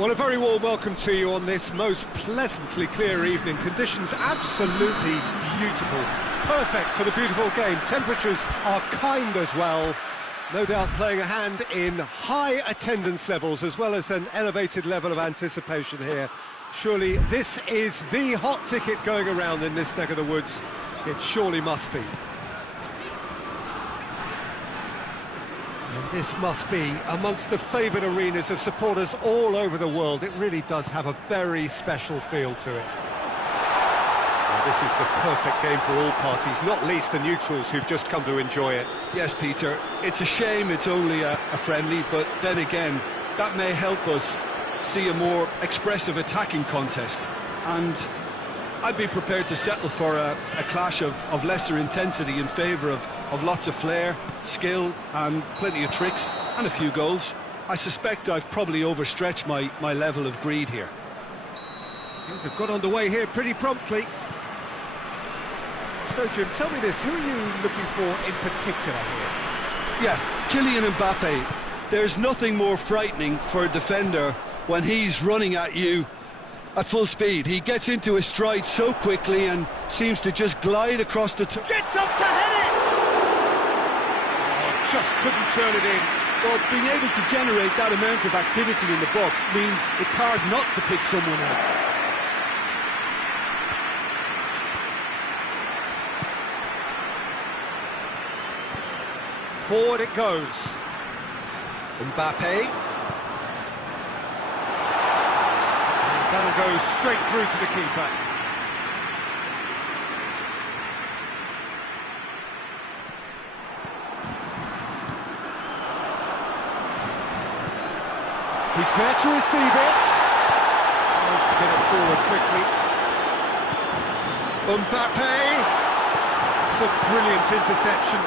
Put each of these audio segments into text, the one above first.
Well, a very warm welcome to you on this most pleasantly clear evening. Conditions absolutely beautiful. Perfect for the beautiful game. Temperatures are kind as well. No doubt playing a hand in high attendance levels as well as an elevated level of anticipation here. Surely this is the hot ticket going around in this neck of the woods. It surely must be. And this must be amongst the favoured arenas of supporters all over the world. It really does have a very special feel to it. Well, this is the perfect game for all parties, not least the neutrals who've just come to enjoy it. Yes, Peter, it's a shame it's only a friendly, but then again, that may help us see a more expressive attacking contest. And I'd be prepared to settle for a clash of lesser intensity in favour of lots of flair, skill and plenty of tricks and a few goals. I suspect I've probably overstretched my level of greed here. Things have got underway here pretty promptly. So Jim, tell me this, who are you looking for in particular here? Yeah, Kylian Mbappe. There's nothing more frightening for a defender when he's running at you at full speed. He gets into his stride so quickly and seems to just glide across the... Gets up to head it! Oh, just couldn't turn it in. Well, being able to generate that amount of activity in the box means it's hard not to pick someone out. Forward it goes. Mbappe. That'll go straight through to the keeper. He's there to receive it. Tries to get it forward quickly. Mbappe. It's a brilliant interception.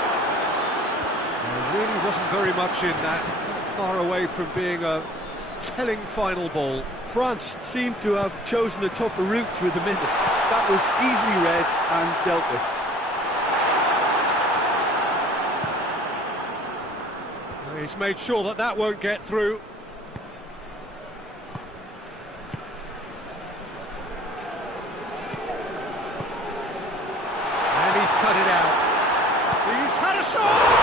There really wasn't very much in that. Not far away from being a telling final ball. France seemed to have chosen a tougher route through the middle. That was easily read and dealt with. He's made sure that that won't get through. And he's cut it out. He's had a shot!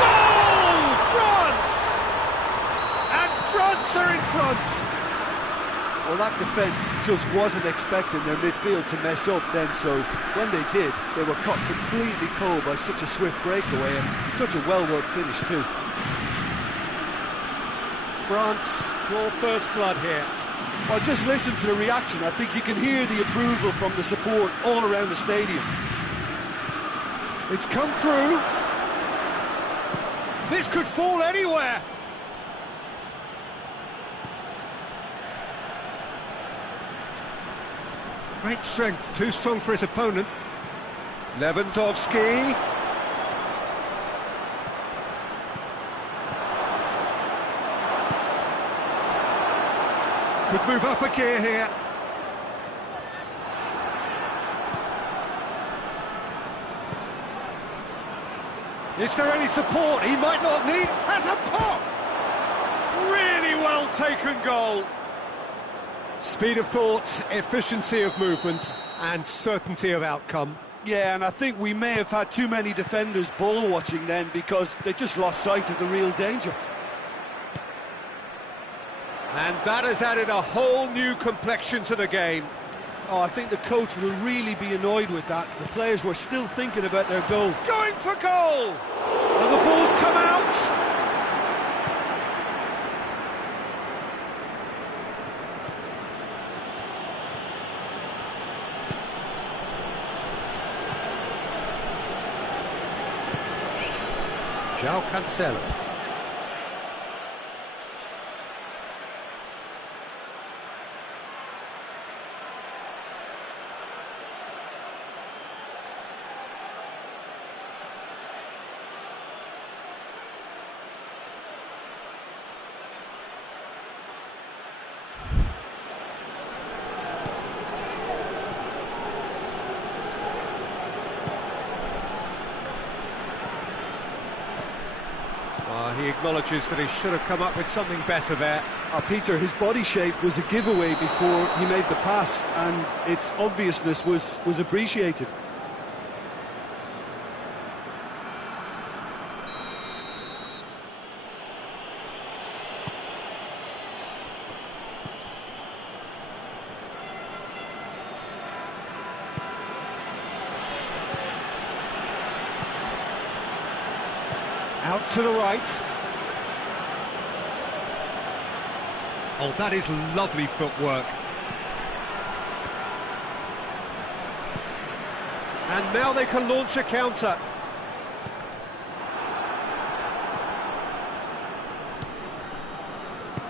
Goal! France! And France are in front! Well, that defence just wasn't expecting their midfield to mess up then, so when they did, they were caught completely cold by such a swift breakaway and such a well-worked finish too. France draw first blood here. Well, just listen to the reaction. I think you can hear the approval from the support all around the stadium. It's come through. This could fall anywhere. Great strength, too strong for his opponent. Lewandowski. Could move up a gear here. Is there any support? He might not need. Has a pop! Really well taken goal. Speed of thought, efficiency of movement, and certainty of outcome. Yeah, and I think we may have had too many defenders ball watching then because they just lost sight of the real danger. And that has added a whole new complexion to the game. Oh, I think the coach will really be annoyed with that. The players were still thinking about their goal. Going for goal! And the ball's come out! João Cancelo. acknowledges that he should have come up with something better there. Peter, his body shape was a giveaway before he made the pass, and its obviousness was appreciated. Out to the right. Oh, that is lovely footwork. And now they can launch a counter.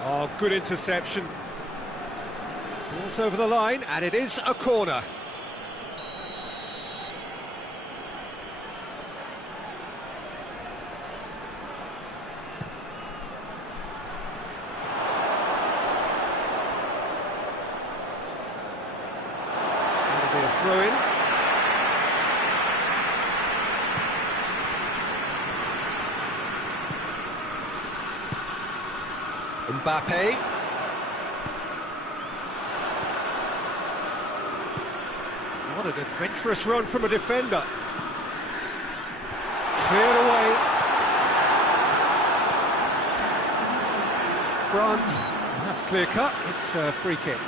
Oh, good interception. Ball's over the line, and it is a corner. Throw in. Mbappe. What an adventurous run from a defender. Cleared away. France. That's clear cut. It's a free kick.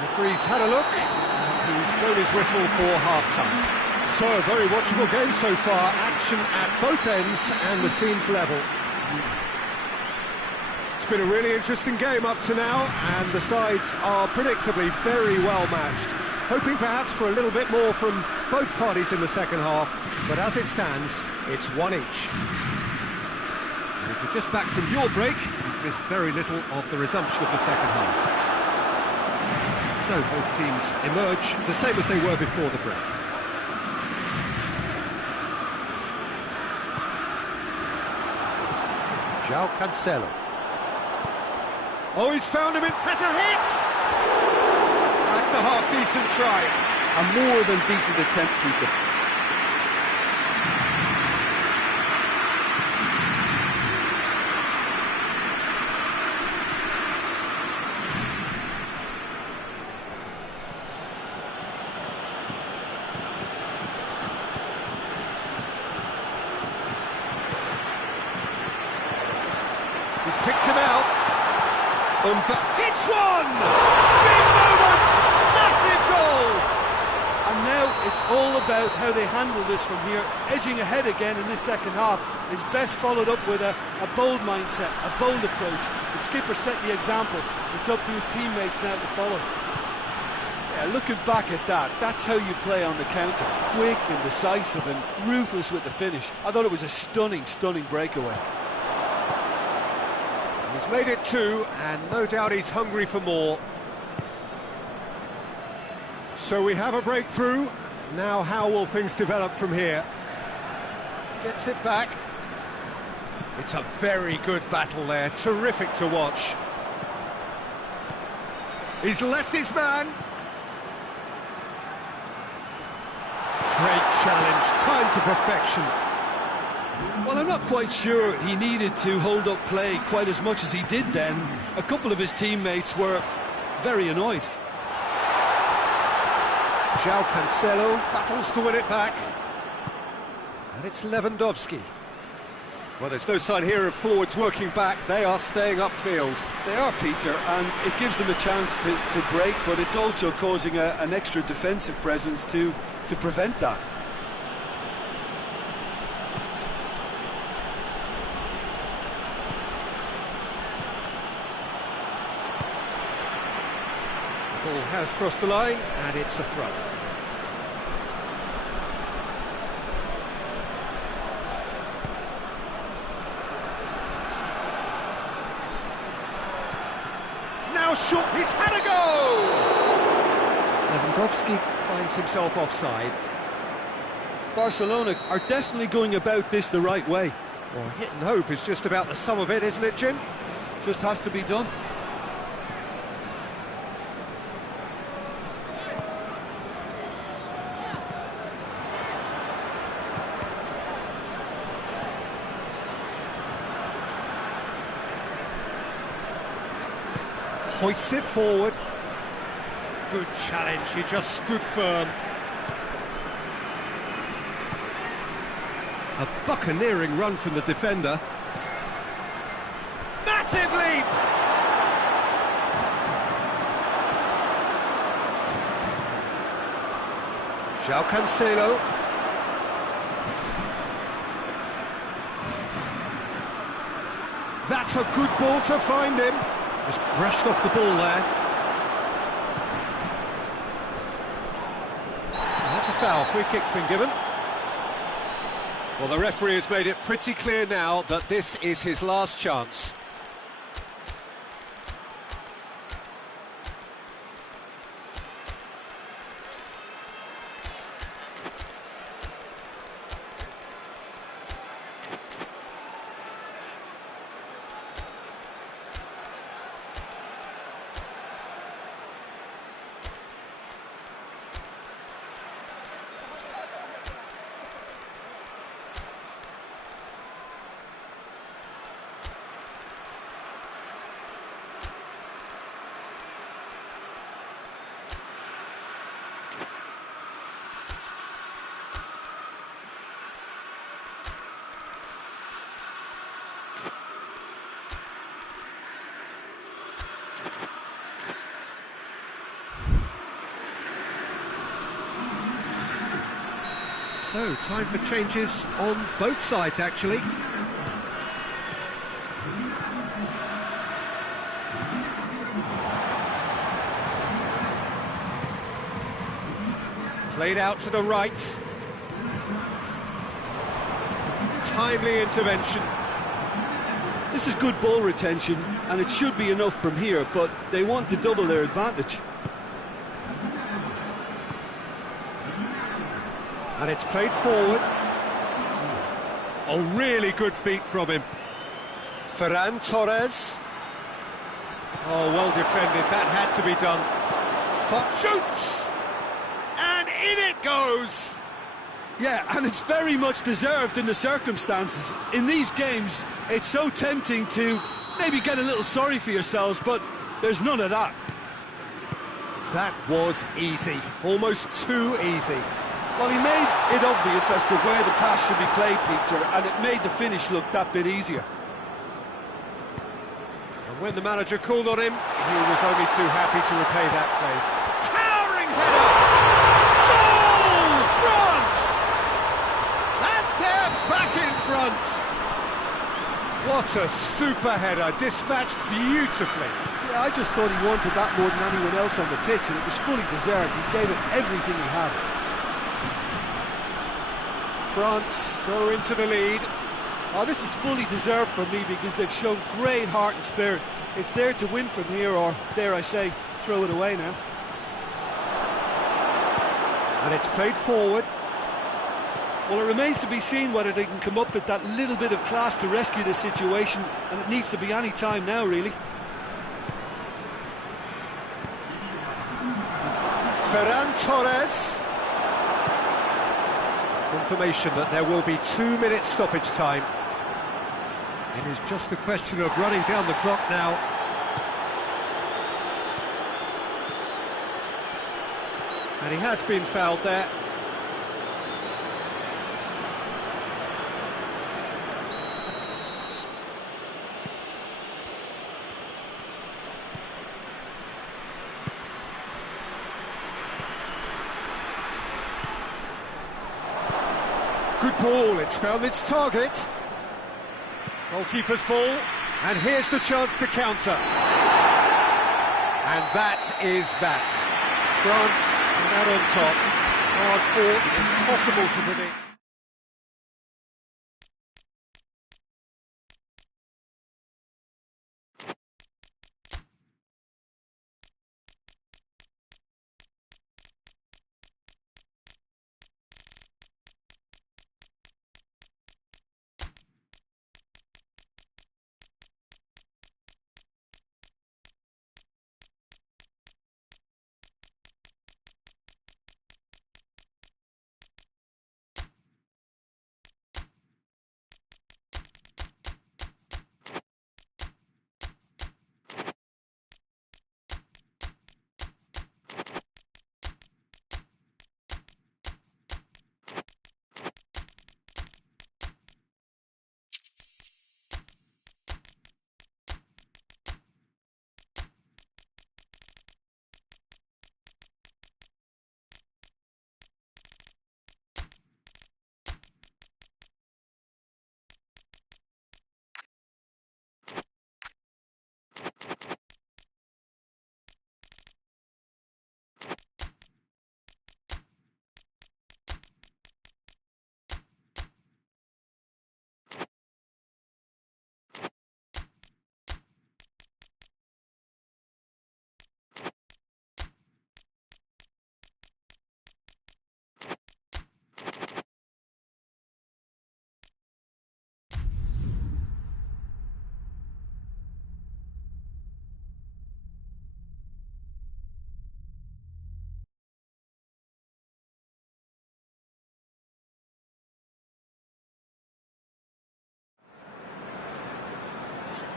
Referee's had a look, and he's blown his whistle for half-time. So, a very watchable game so far, action at both ends and the team's level. It's been a really interesting game up to now, and the sides are predictably very well matched. Hoping perhaps for a little bit more from both parties in the second half, but as it stands, it's one each. And if you're just back from your break, you've missed very little of the resumption of the second half. So both teams emerge the same as they were before the break. João Cancelo. Oh, he's found him, has a hit! That's a half-decent try. A more than decent attempt, Peter. He's picked him out. Hits one! Big moment! Massive goal! And now it's all about how they handle this from here. Edging ahead again in this second half is best followed up with a bold mindset, a bold approach. The skipper set the example. It's up to his teammates now to follow. Yeah, looking back at that, that's how you play on the counter. Quick and decisive and ruthless with the finish. I thought it was a stunning, stunning breakaway. He's made it two, and no doubt he's hungry for more. So we have a breakthrough. Now how will things develop from here? Gets it back. It's a very good battle there, terrific to watch. He's left his man. Great challenge, time to perfection. Well, I'm not quite sure he needed to hold up play quite as much as he did then. A couple of his teammates were very annoyed. João Cancelo battles to win it back. And it's Lewandowski. Well, there's no sign here of forwards working back. They are staying upfield. They are, Peter, and it gives them a chance to break, but it's also causing an extra defensive presence to prevent that. Ball has crossed the line, and it's a throw. Now shot, he's had a go! Lewandowski finds himself offside. Barcelona are definitely going about this the right way. Well, hit and hope is just about the sum of it, isn't it, Jim? Just has to be done. Hoists it forward. Good challenge, he just stood firm. A buccaneering run from the defender. Massive leap! João Cancelo. That's a good ball to find him. Just brushed off the ball there. That's a foul, free kick's been given. Well, the referee has made it pretty clear now that this is his last chance. So, time for changes on both sides, actually. Played out to the right. Timely intervention. This is good ball retention, and it should be enough from here, but they want to double their advantage. And it's played forward. Oh, really good feet from him. Ferran Torres. Oh, well defended, that had to be done. Shoots! And in it goes! Yeah, and it's very much deserved in the circumstances. In these games, it's so tempting to maybe get a little sorry for yourselves, but there's none of that. That was easy, almost too easy. Well, he made it obvious as to where the pass should be played, Peter, and it made the finish look that bit easier. And when the manager called on him, he was only too happy to repay that faith. Towering header! Goal! France! And they're back in front! What a super header, dispatched beautifully. Yeah, I just thought he wanted that more than anyone else on the pitch, and it was fully deserved. He gave it everything he had. France go into the lead. Oh, this is fully deserved for me because they've shown great heart and spirit. It's there to win from here, or, dare I say, throw it away now. And it's played forward. Well, it remains to be seen whether they can come up with that little bit of class to rescue this situation, and it needs to be any time now, really. Ferran Torres. Confirmation that there will be 2 minutes stoppage time. It is just a question of running down the clock now. And he has been fouled there. Good ball, it's found its target. Goalkeeper's ball, and here's the chance to counter. And that is that. France are out on top. Hard fought, impossible to predict.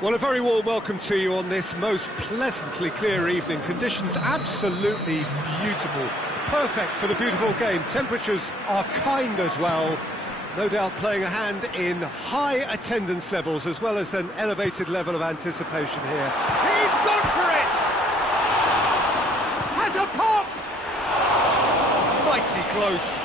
Well, a very warm welcome to you on this most pleasantly clear evening. Conditions absolutely beautiful. Perfect for the beautiful game. Temperatures are kind as well. No doubt playing a hand in high attendance levels as well as an elevated level of anticipation here. He's gone for it! Has a pop! Mighty close.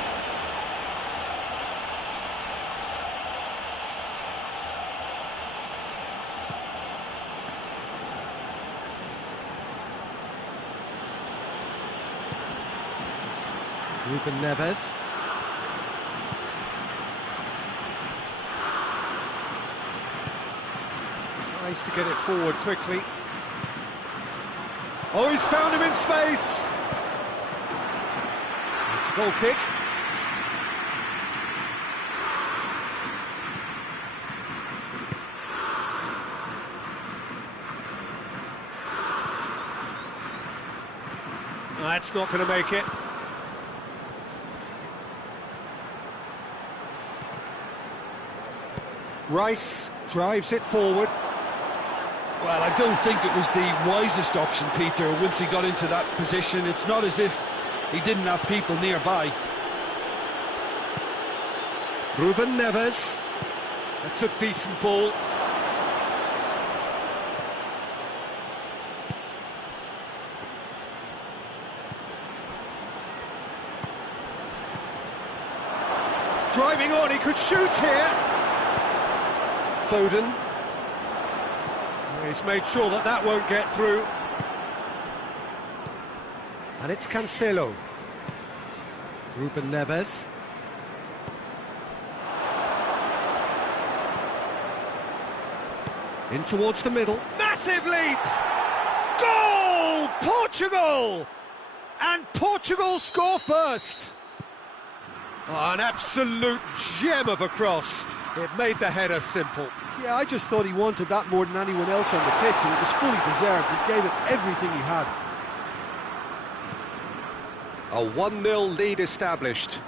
Ruben Neves. Tries to get it forward quickly. Oh, he's found him in space! It's a goal kick. That's not going to make it. Rice drives it forward. Well, I don't think it was the wisest option, Peter, once he got into that position. It's not as if he didn't have people nearby. Ruben Neves. That's a decent ball. Driving on, he could shoot here. Foden. He's made sure that that won't get through. And it's Cancelo. Ruben Neves. In towards the middle. Massive leap! Goal! Portugal! And Portugal score first. Oh, an absolute gem of a cross. It made the header simple. Yeah, I just thought he wanted that more than anyone else on the pitch, and it was fully deserved. He gave it everything he had. A 1-0 lead established.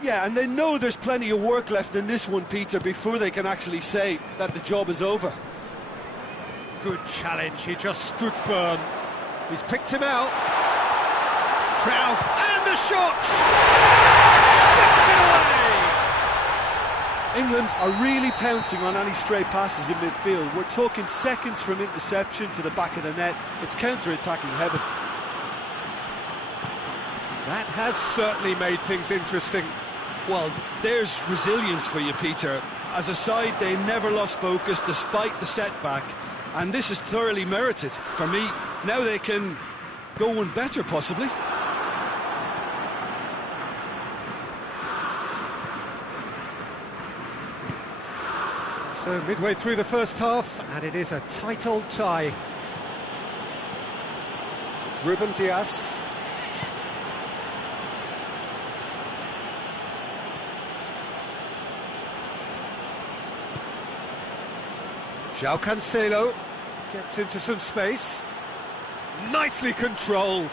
Yeah, and they know there's plenty of work left in this one, Peter, before they can actually say that the job is over. Good challenge, he just stood firm. He's picked him out. Trout, and the shot! Sticks it away! England are really pouncing on any stray passes in midfield. We're talking seconds from interception to the back of the net. It's counter-attacking heaven. That has certainly made things interesting. Well, there's resilience for you, Peter. As a side, they never lost focus despite the setback, and this is thoroughly merited. For me, now they can go one better, possibly. So midway through the first half, and it is a tight old tie. Ruben Dias. João Cancelo gets into some space. Nicely controlled.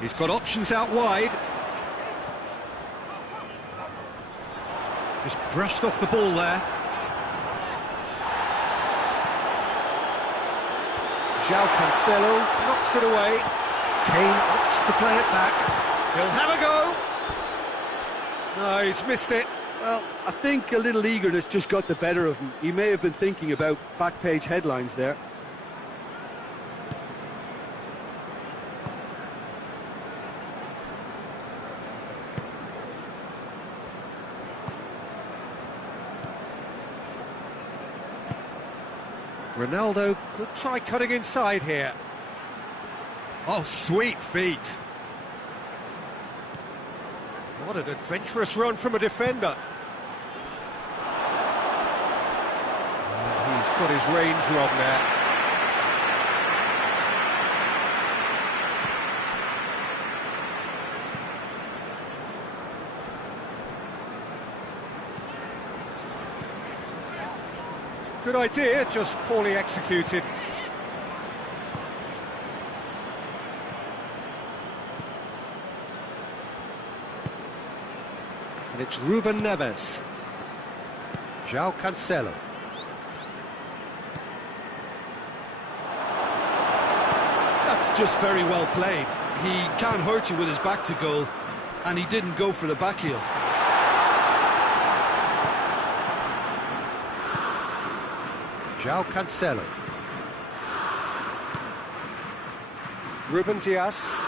He's got options out wide. Just brushed off the ball there. João Cancelo knocks it away. Kane opts to play it back. He'll have a go. No, he's missed it. Well, I think a little eagerness just got the better of him. He may have been thinking about back-page headlines there. Ronaldo could try cutting inside here. Oh, sweet feet. What an adventurous run from a defender. And he's got his range wrong there. Good idea, just poorly executed. And it's Ruben Neves. João Cancelo. That's just very well played. He can't hurt you with his back to goal, and he didn't go for the back heel. João Cancelo. Ruben Dias.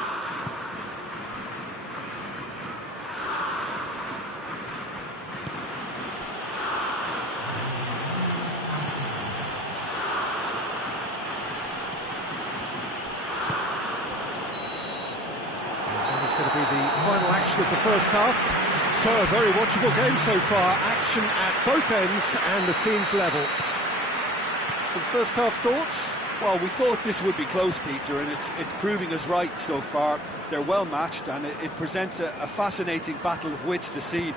Going to be the final action of the first half. So a very watchable game so far. Action at both ends and the team's level. Some first half thoughts? Well, we thought this would be close, Peter, and it's proving us right so far. They're well matched, and it presents a fascinating battle of wits to see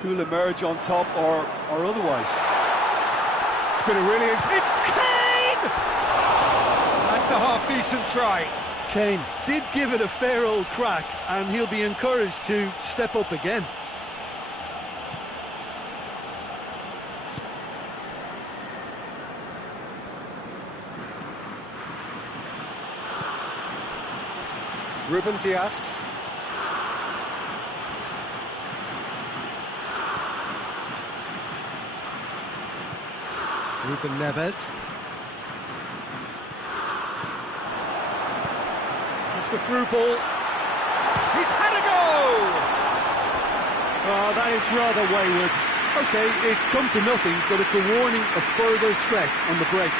who'll emerge on top or otherwise. It's been a really... It's Kane! That's a half-decent try. Kane did give it a fair old crack, and he'll be encouraged to step up again. Ruben Dias. Ruben Neves. The through ball. He's had a go! Oh, that is rather wayward. OK, it's come to nothing, but it's a warning of further threat on the break.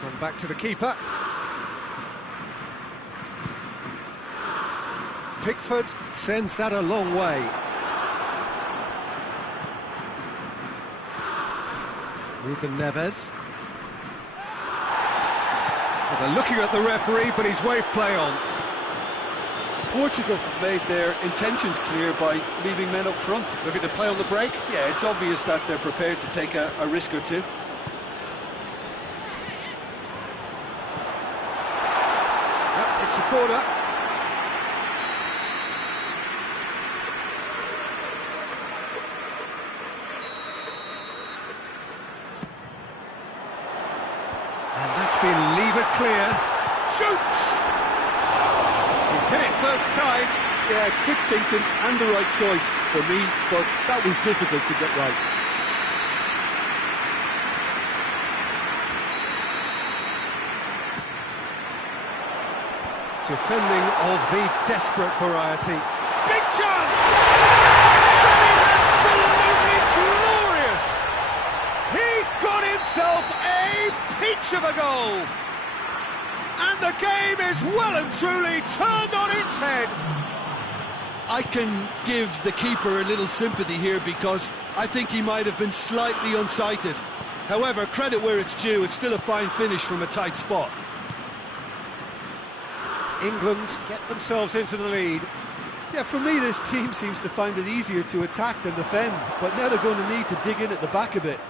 Come back to the keeper. Pickford sends that a long way. Ruben Neves. Well, they're looking at the referee, but he's waved play on. Portugal have made their intentions clear by leaving men up front. Looking to play on the break? Yeah, it's obvious that they're prepared to take a risk or two. Yep, it's a corner. And that's been levered clear. Shoots! He's hit it first time. Yeah, quick thinking and the right choice for me, but that was difficult to get right. Defending of the desperate variety. Big chance! That is absolutely glorious! He's got himself a peach of a goal! And the game is well and truly turned on its head! I can give the keeper a little sympathy here because I think he might have been slightly unsighted. However, credit where it's due, it's still a fine finish from a tight spot. England get themselves into the lead. Yeah, for me, this team seems to find it easier to attack than defend, but now they're going to need to dig in at the back a bit.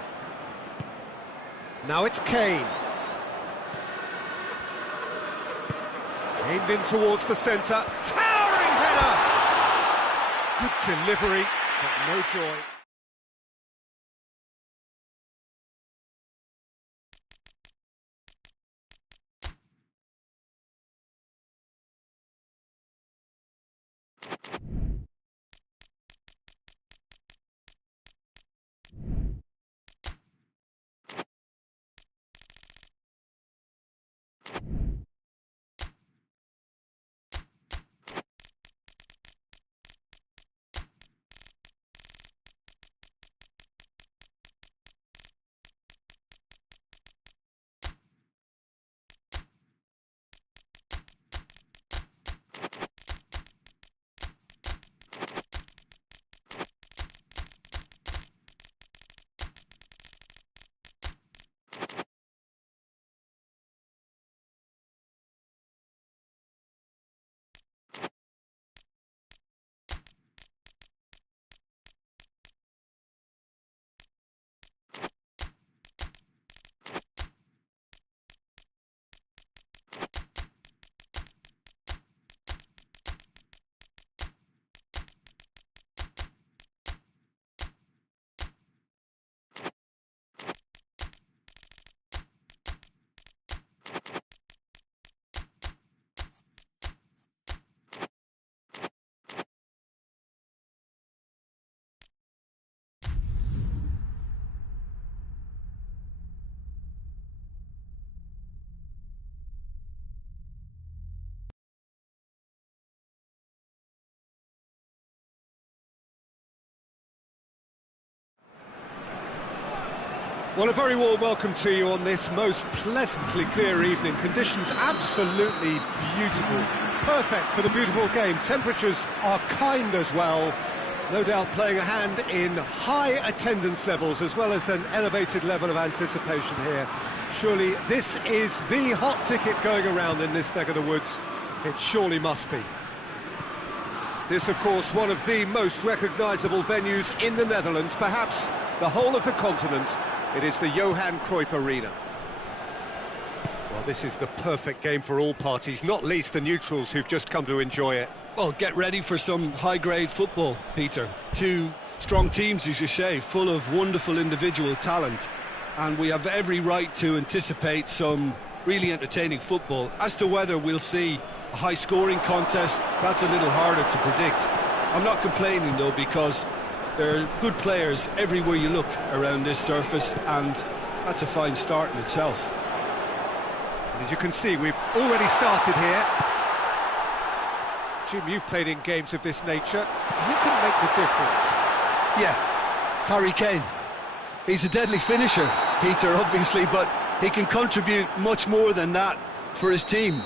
Now it's Kane. Aimed in towards the centre. Towering header! Good delivery, but no joy. Well, a very warm welcome to you on this most pleasantly clear evening. Conditions absolutely beautiful. Perfect for the beautiful game. Temperatures are kind as well. No doubt playing a hand in high attendance levels as well as an elevated level of anticipation here. Surely this is the hot ticket going around in this neck of the woods. It surely must be. This, of course, one of the most recognisable venues in the Netherlands, perhaps the whole of the continent. It is the Johan Cruyff Arena. Well, this is the perfect game for all parties, not least the neutrals who've just come to enjoy it. Well, get ready for some high-grade football, Peter. Two strong teams, as you say, full of wonderful individual talent. And we have every right to anticipate some really entertaining football. As to whether we'll see a high-scoring contest, that's a little harder to predict. I'm not complaining, though, because there are good players everywhere you look around this surface, and that's a fine start in itself. And as you can see, we've already started here. Jim, you've played in games of this nature. Who can make the difference? Yeah, Harry Kane. He's a deadly finisher, Peter, obviously, but he can contribute much more than that for his team.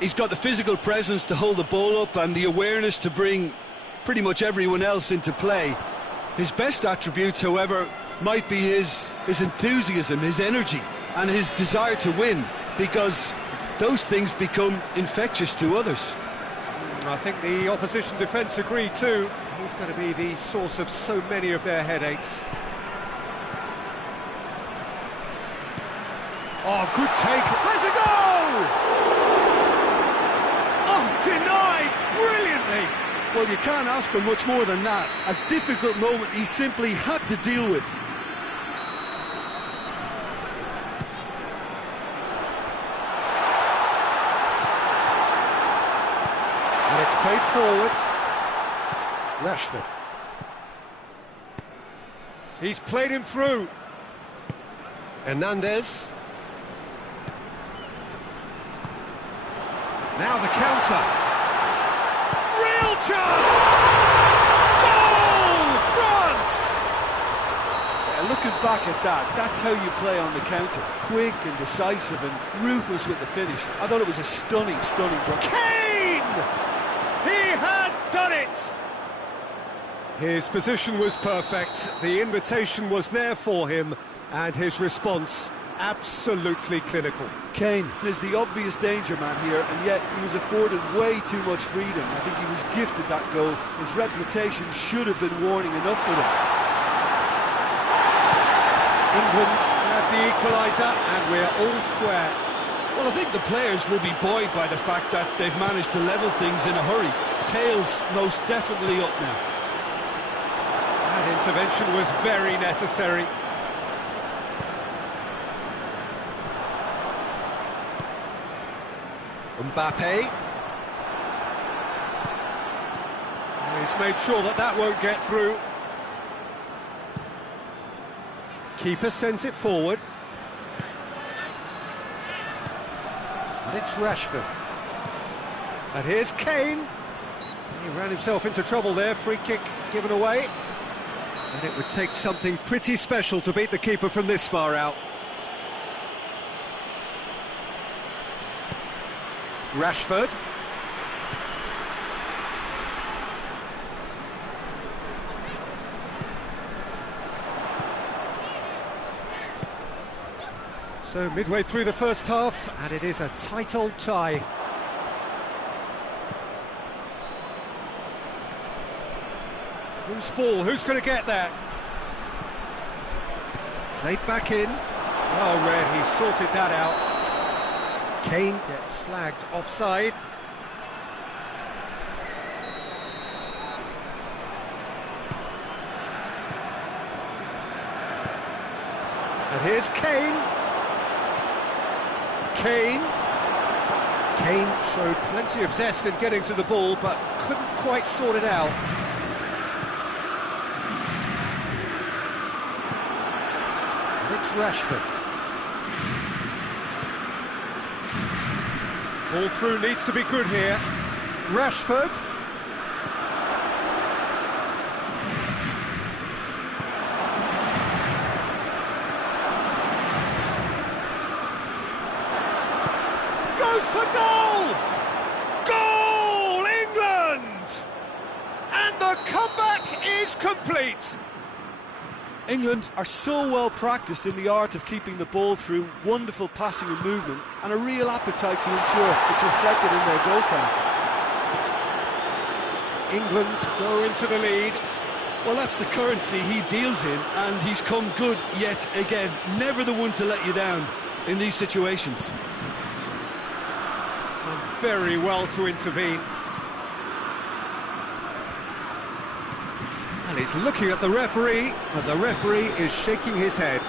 He's got the physical presence to hold the ball up and the awareness to bring pretty much everyone else into play. His best attributes, however, might be his enthusiasm, his energy, and his desire to win, because those things become infectious to others. I think the opposition defence agree too. He's going to be the source of so many of their headaches. Oh, good take. Has a goal! Oh, denied brilliantly. Well, you can't ask for much more than that. A difficult moment he simply had to deal with. And it's played forward. Rashford. He's played him through. Hernandez. Now the counter. Real chance! Goal! France! Yeah, looking back at that, that's how you play on the counter. Quick and decisive and ruthless with the finish. I thought it was a stunning goal. Kane! He has done it! His position was perfect, the invitation was there for him, and his response absolutely clinical. Kane is the obvious danger man here, and yet he was afforded way too much freedom. I think he was gifted that goal. His reputation should have been warning enough for them. England have the equaliser, and we're all square. Well, I think the players will be buoyed by the fact that they've managed to level things in a hurry. Tails most definitely up now. That intervention was very necessary. Mbappe. He's made sure that that won't get through. Keeper sends it forward. And it's Rashford. And here's Kane. He ran himself into trouble there, free kick given away. And it would take something pretty special to beat the keeper from this far out. Rashford. So midway through the first half, and it is a tight old tie. Whose ball? Who's going to get that? Played back in. Oh, Red, he sorted that out. Kane gets flagged offside. And here's Kane. Kane showed plenty of zest in getting to the ball, but couldn't quite sort it out. And it's Rashford. Ball through needs to be good here. Rashford. complete. England are so well practiced in the art of keeping the ball through wonderful passing and movement, and a real appetite to ensure it's reflected in their goal count. England go into the lead. Well, that's the currency he deals in, and he's come good yet again. Never the one to let you down in these situations. Done very well to intervene. And he's looking at the referee, and the referee is shaking his head.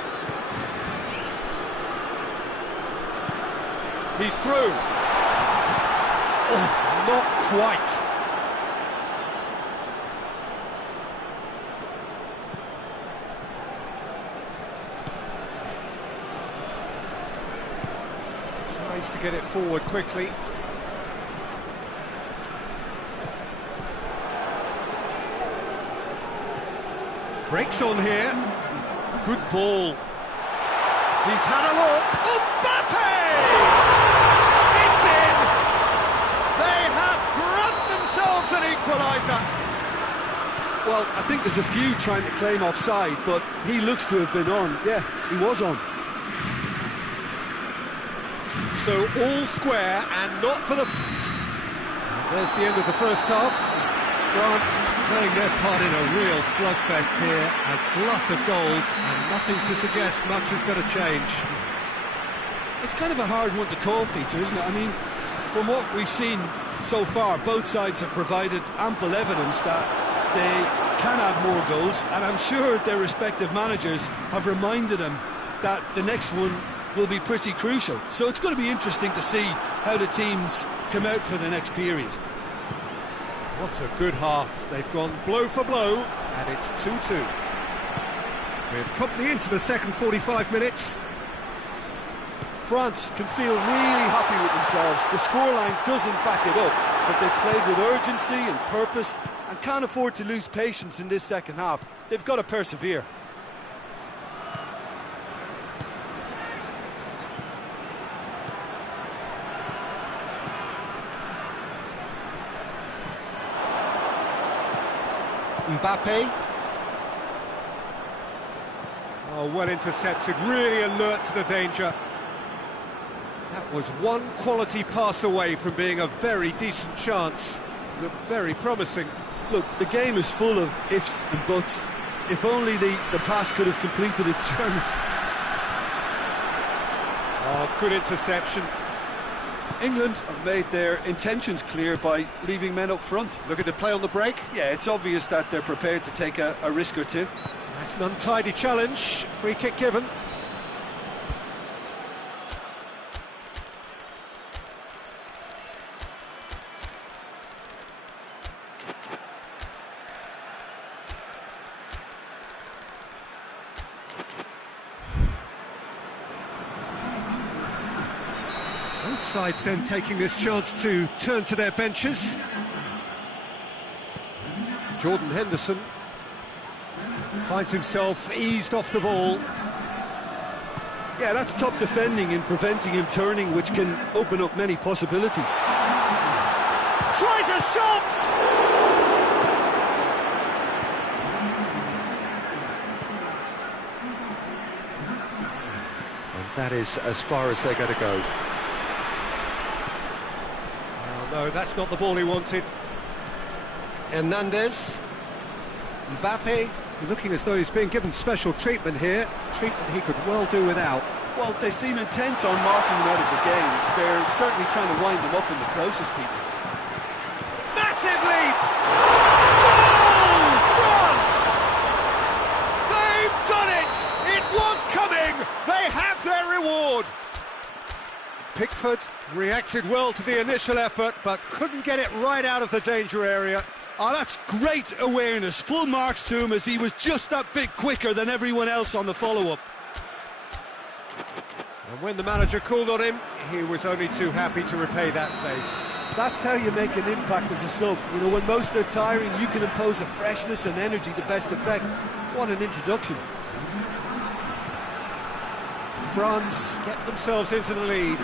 He's through. Oh, not quite. Tries to get it forward quickly. Breaks on here. Good ball. He's had a look. Mbappe! It's in! They have grabbed themselves an equaliser. Well, I think there's a few trying to claim offside, but he looks to have been on. Yeah, he was on. So all square and not for the... And there's the end of the first half. France playing their part in a real slugfest here, a glut of goals, and nothing to suggest much is going to change. It's kind of a hard one to call, Peter, isn't it? I mean, from what we've seen so far, both sides have provided ample evidence that they can add more goals, and I'm sure their respective managers have reminded them that the next one will be pretty crucial. So it's going to be interesting to see how the teams come out for the next period. What a good half. They've gone blow for blow, and it's 2-2. We're promptly into the second 45 minutes. France can feel really happy with themselves. The scoreline doesn't back it up, but they've played with urgency and purpose and can't afford to lose patience in this second half. They've got to persevere. Mbappe. Oh, well intercepted, really alert to the danger. That was one quality pass away from being a very decent chance. Looked very promising. Look, the game is full of ifs and buts. If only the pass could have completed its journey. Oh, good interception. England have made their intentions clear by leaving men up front. Looking to play on the break. Yeah, it's obvious that they're prepared to take a risk or two. That's an untidy challenge. Free kick given. Both sides then taking this chance to turn to their benches. Jordan Henderson finds himself eased off the ball. Yeah, that's top defending and preventing him turning, which can open up many possibilities. Tries a shot! And that is as far as they're going to go. No, that's not the ball he wanted. Hernandez. Mbappe, looking as though he's being given special treatment here. Treatment he could well do without. Well, they seem intent on marking him out of the game. They're certainly trying to wind him up in the process, Peter. Massive leap! Goal! France! They've done it! It was coming! They have their reward! Pickford reacted well to the initial effort, but couldn't get it right out of the danger area. Oh, that's great awareness. Full marks to him, as he was just that bit quicker than everyone else on the follow-up. And when the manager called on him, he was only too happy to repay that faith. That's how you make an impact as a sub. You know, when most are tiring, you can impose a freshness and energy to best effect. What an introduction. France get themselves into the lead.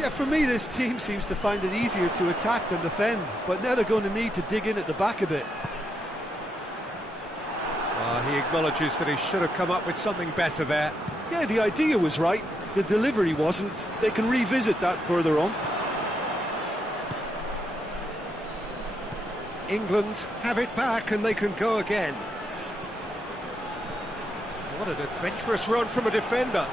Yeah, for me, this team seems to find it easier to attack than defend, but now they're going to need to dig in at the back a bit. He acknowledges that he should have come up with something better there. Yeah, the idea was right, the delivery wasn't. They can revisit that further on. England have it back and they can go again. What an adventurous run from a defender.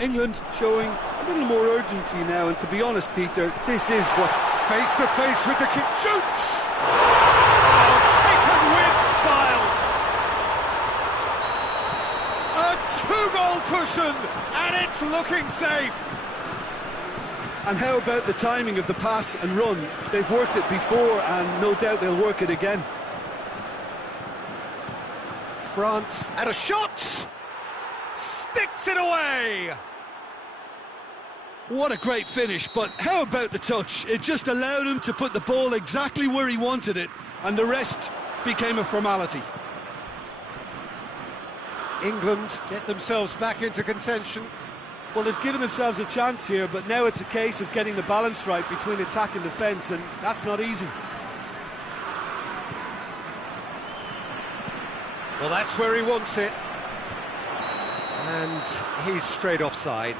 England showing a little more urgency now, and to be honest, Peter, this is what... Face to face with the kick. Shoots! Oh, taken with style! A two-goal cushion, and it's looking safe! And how about the timing of the pass and run? They've worked it before, and no doubt they'll work it again. France, and a shot! Sticks it away! What a great finish, but how about the touch? It just allowed him to put the ball exactly where he wanted it, and the rest became a formality. England get themselves back into contention. Well, they've given themselves a chance here, but now it's a case of getting the balance right between attack and defence, and that's not easy. Well, that's where he wants it. And he's straight offside.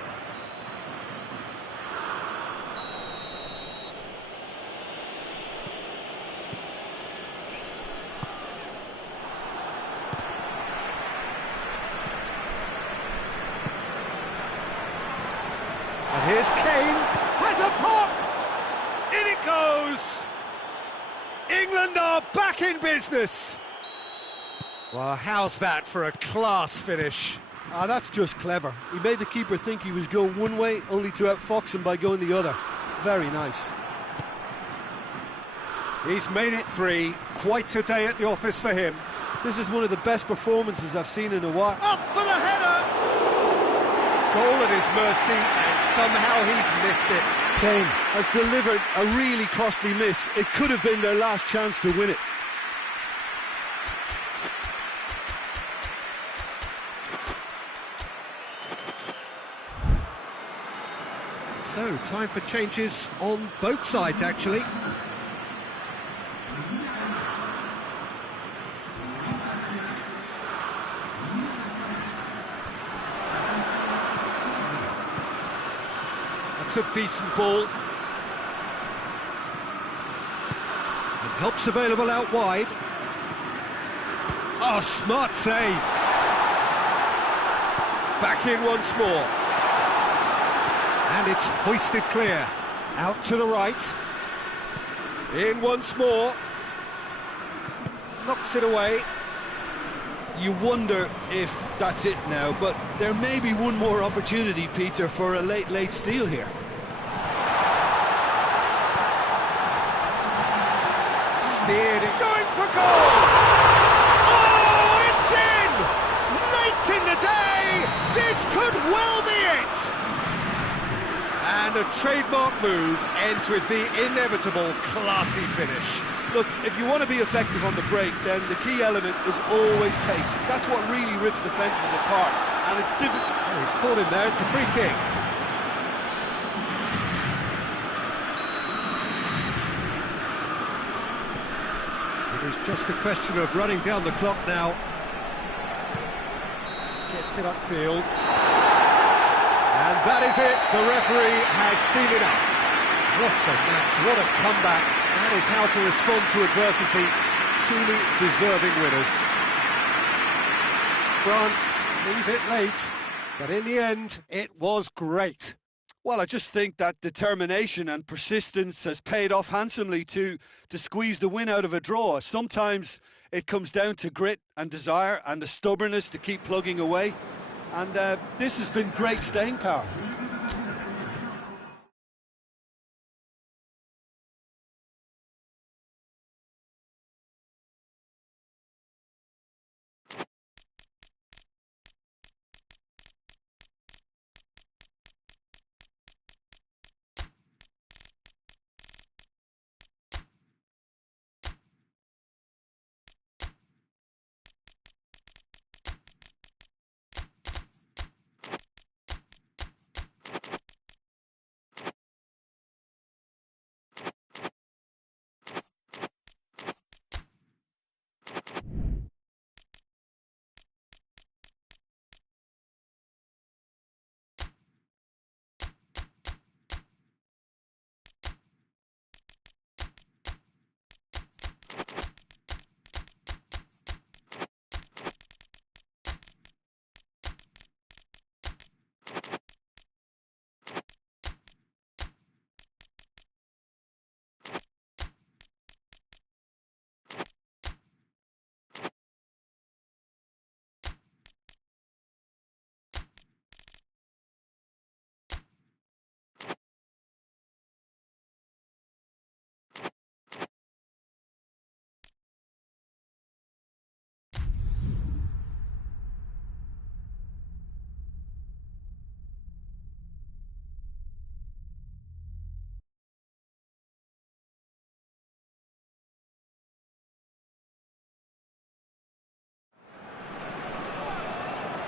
And here's Kane, has a pop! In it goes! England are back in business! Well, how's that for a class finish? Ah, that's just clever. He made the keeper think he was going one way, only to outfox him by going the other. Very nice. He's made it 3. Quite a day at the office for him. This is one of the best performances I've seen in a while. Up for the header! Goal at his mercy, and somehow he's missed it. Kane has delivered a really costly miss. It could have been their last chance to win it. So, time for changes on both sides, actually. That's a decent ball. And help's available out wide. Oh, smart save. Back in once more. And it's hoisted clear. Out to the right. In once more. Knocks it away. You wonder if that's it now, but there may be one more opportunity, Peter, for a late steal here. Steered it, going for goal! Oh, it's in! Late in the day! This could well be it! And a trademark move ends with the inevitable classy finish. Look, if you want to be effective on the break, then the key element is always pace. That's what really rips defences apart, and it's difficult. Oh, he's caught him there, it's a free kick. It is just a question of running down the clock now. Gets it upfield. And that is it, the referee has seen enough. What a match, what a comeback. That is how to respond to adversity. Truly deserving winners. France leave it late, but in the end, it was great. Well, I just think that determination and persistence has paid off handsomely to squeeze the win out of a draw. Sometimes it comes down to grit and desire and the stubbornness to keep plugging away. And this has been great staying power.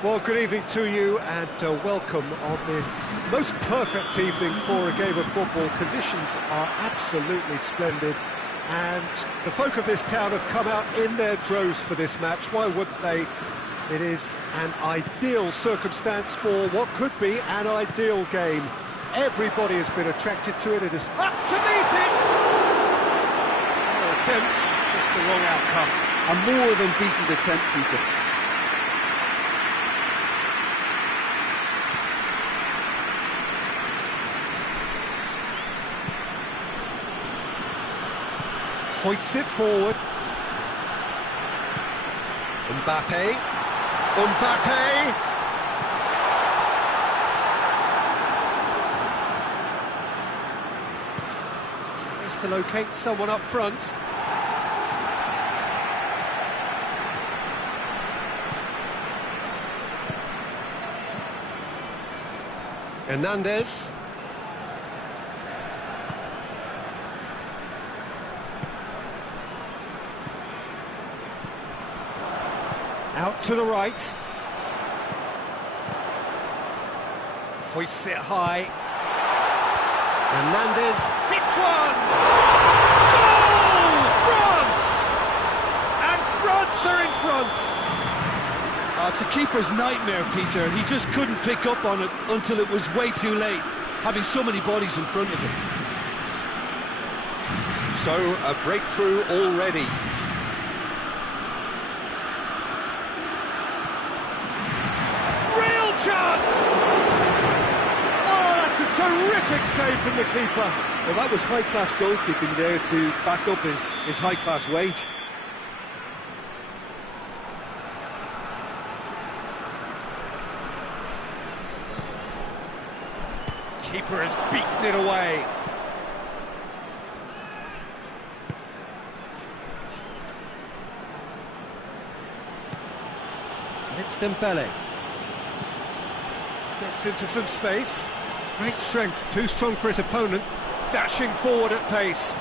Well, good evening to you and welcome on this most perfect evening for a game of football. Conditions are absolutely splendid and the folk of this town have come out in their droves for this match. Why wouldn't they? It is an ideal circumstance for what could be an ideal game. Everybody has been attracted to it. It is up to meet it! No attempt, just the wrong outcome. A more than decent attempt, Peter. Hoists it forward. Mbappe. Mbappe! Tries to locate someone up front. Hernandez. Out to the right. Hoists it high. Hernandez hits one! Goal! France! And France are in front! It's a keeper's nightmare, Peter. He just couldn't pick up on it until it was way too late, having so many bodies in front of him. So, a breakthrough already. Chance! Oh, that's a terrific save from the keeper. Well, that was high-class goalkeeping there to back up his high-class wage. Keeper has beaten it away. And it's Dembele. Gets into some space. Great strength, too strong for his opponent. Dashing forward at pace.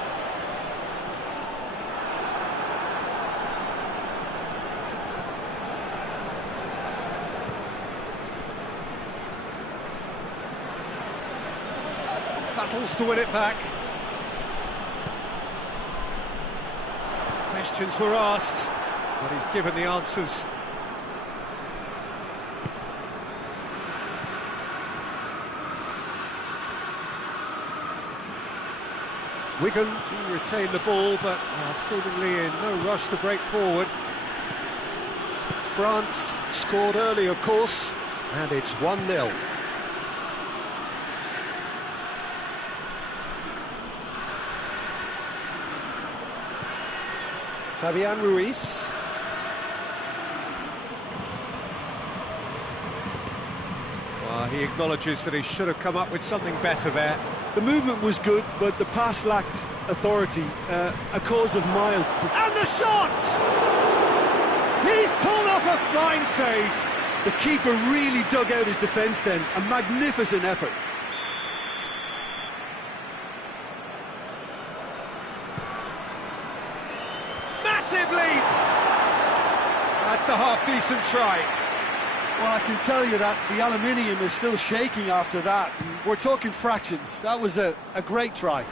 Battles to win it back. Questions were asked, but he's given the answers. Wigan to retain the ball, but are seemingly in no rush to break forward. France scored early, of course, and it's 1-0. Fabian Ruiz. Well, he acknowledges that he should have come up with something better there. The movement was good, but the pass lacked authority, a cause of mild... And the shot! He's pulled off a fine save. The keeper really dug out his defence then, a magnificent effort. Massive leap! That's a half-decent try. Well, I can tell you that the aluminium is still shaking after that. We're talking fractions. That was a great try.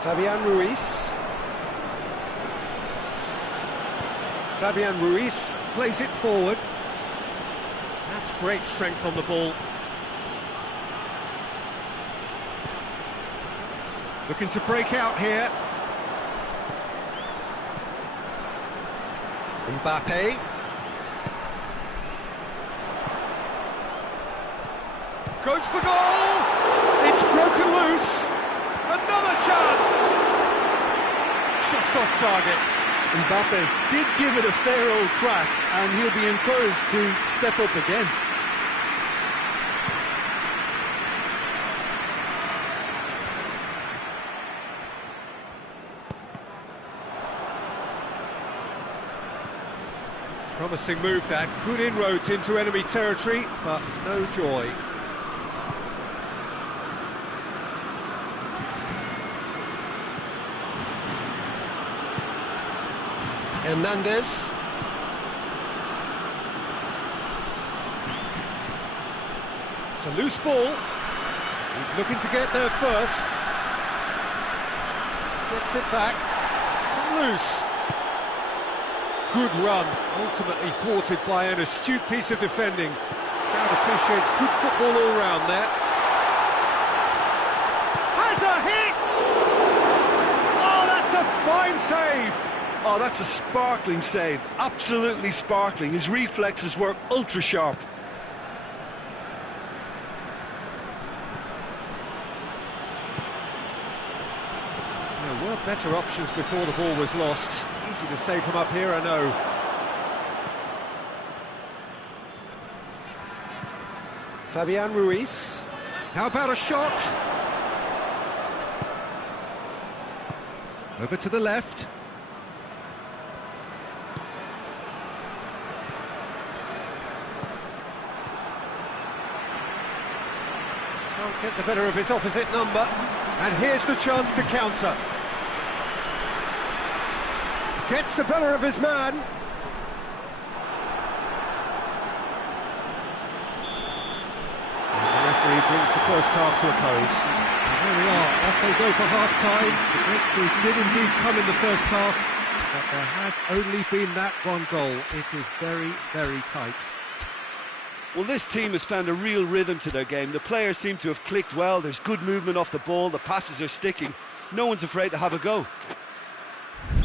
Fabian Ruiz. Fabian Ruiz plays it forward. That's great strength on the ball. Looking to break out here. Mbappe. Goes for goal! It's broken loose! Another chance! Just off target. Mbappe did give it a fair old crack, and he'll be encouraged to step up again. Promising move that, good inroads into enemy territory, but no joy. Hernandez. It's a loose ball. He's looking to get there first. Gets it back. It's come loose. Good run, ultimately thwarted by an astute piece of defending. Crowd appreciates good football all round there. Has a hit! Oh, that's a fine save! Oh, that's a sparkling save, absolutely sparkling. His reflexes were ultra sharp. There were better options before the ball was lost. Easy to say from up here, I know. Fabian Ruiz. How about a shot? Over to the left. Can't get the better of his opposite number. And here's the chance to counter. Gets the better of his man. And the referee brings the first half to a close. And there we are, off they go for half-time. The breakthrough did indeed come in the first half, but there has only been that one goal. It is very, very tight. Well, this team has found a real rhythm to their game. The players seem to have clicked well. There's good movement off the ball. The passes are sticking. No one's afraid to have a go.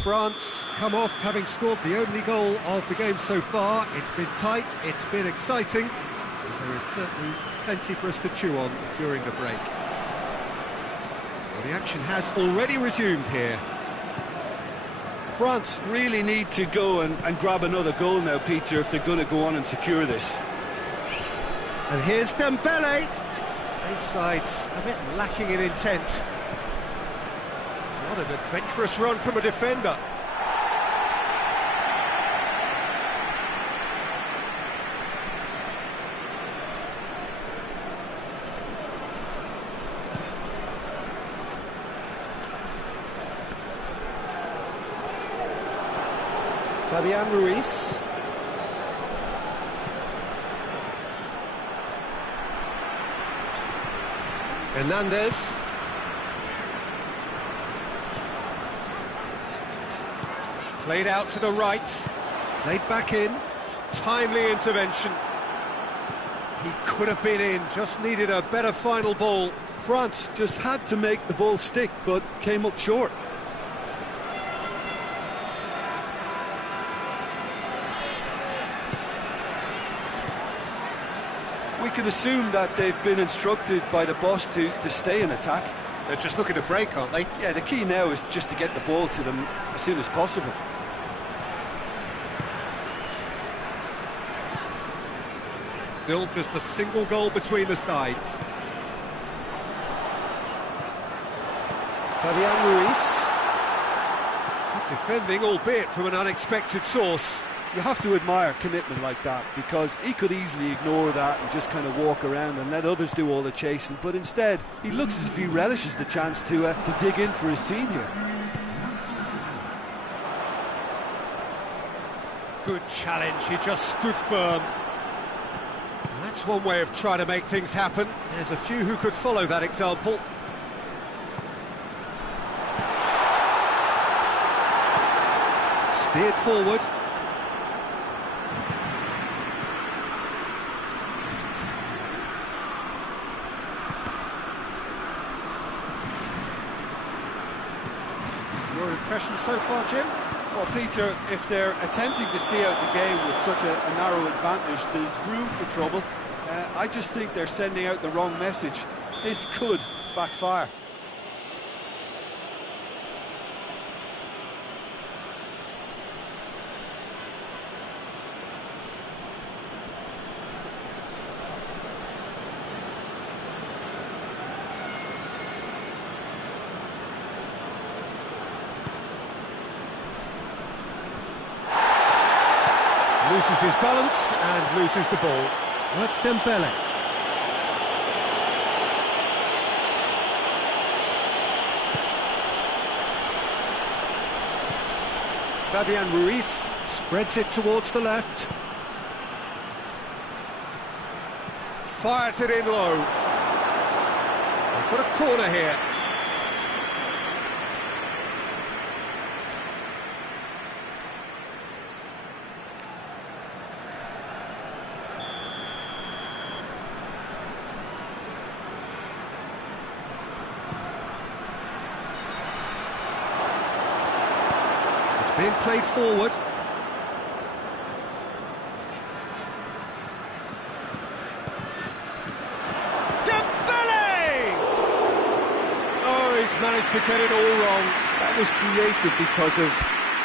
France come off having scored the only goal of the game so far. It's been tight, it's been exciting, and there is certainly plenty for us to chew on during the break. Well, the action has already resumed here. France really need to go and grab another goal now, Peter, if they're going to go on and secure this. And here's Dembele. Both sides a bit lacking in intent. What an adventurous run from a defender. Fabian Ruiz. Hernandez. Played out to the right, played back in, timely intervention. He could have been in, just needed a better final ball. France just had to make the ball stick, but came up short. We can assume that they've been instructed by the boss to stay in attack. They're just looking to break, aren't they? Yeah, the key now is just to get the ball to them as soon as possible. Still just a single goal between the sides. Fabian Ruiz. Good defending, albeit from an unexpected source. You have to admire commitment like that, because he could easily ignore that and just kind of walk around and let others do all the chasing, but instead he looks as if he relishes the chance to dig in for his team here. Good challenge, he just stood firm. That's one way of trying to make things happen. There's a few who could follow that example. Steered forward. Your impression so far, Jim? Well, Peter, if they're attempting to see out the game with such a narrow advantage, there's room for trouble. I just think they're sending out the wrong message. This could backfire. Loses his balance and loses the ball. That's Dembele. Fabian Ruiz spreads it towards the left. fires it in low. They've got a corner here. It's being played forward. He's managed to get it all wrong. That was created because of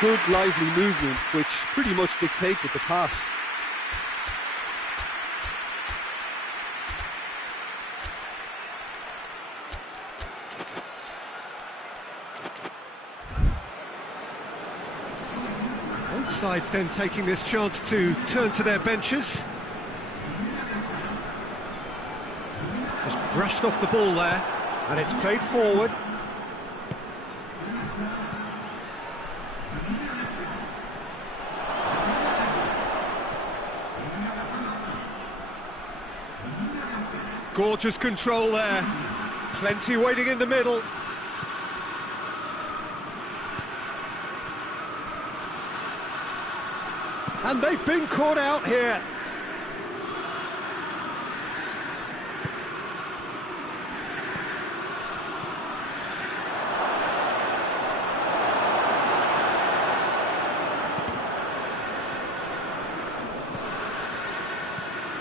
good, lively movement, which pretty much dictated the pass. Both sides then taking this chance to turn to their benches. Just brushed off the ball there, and it's played forward. Gorgeous control there. Plenty waiting in the middle. And they've been caught out here.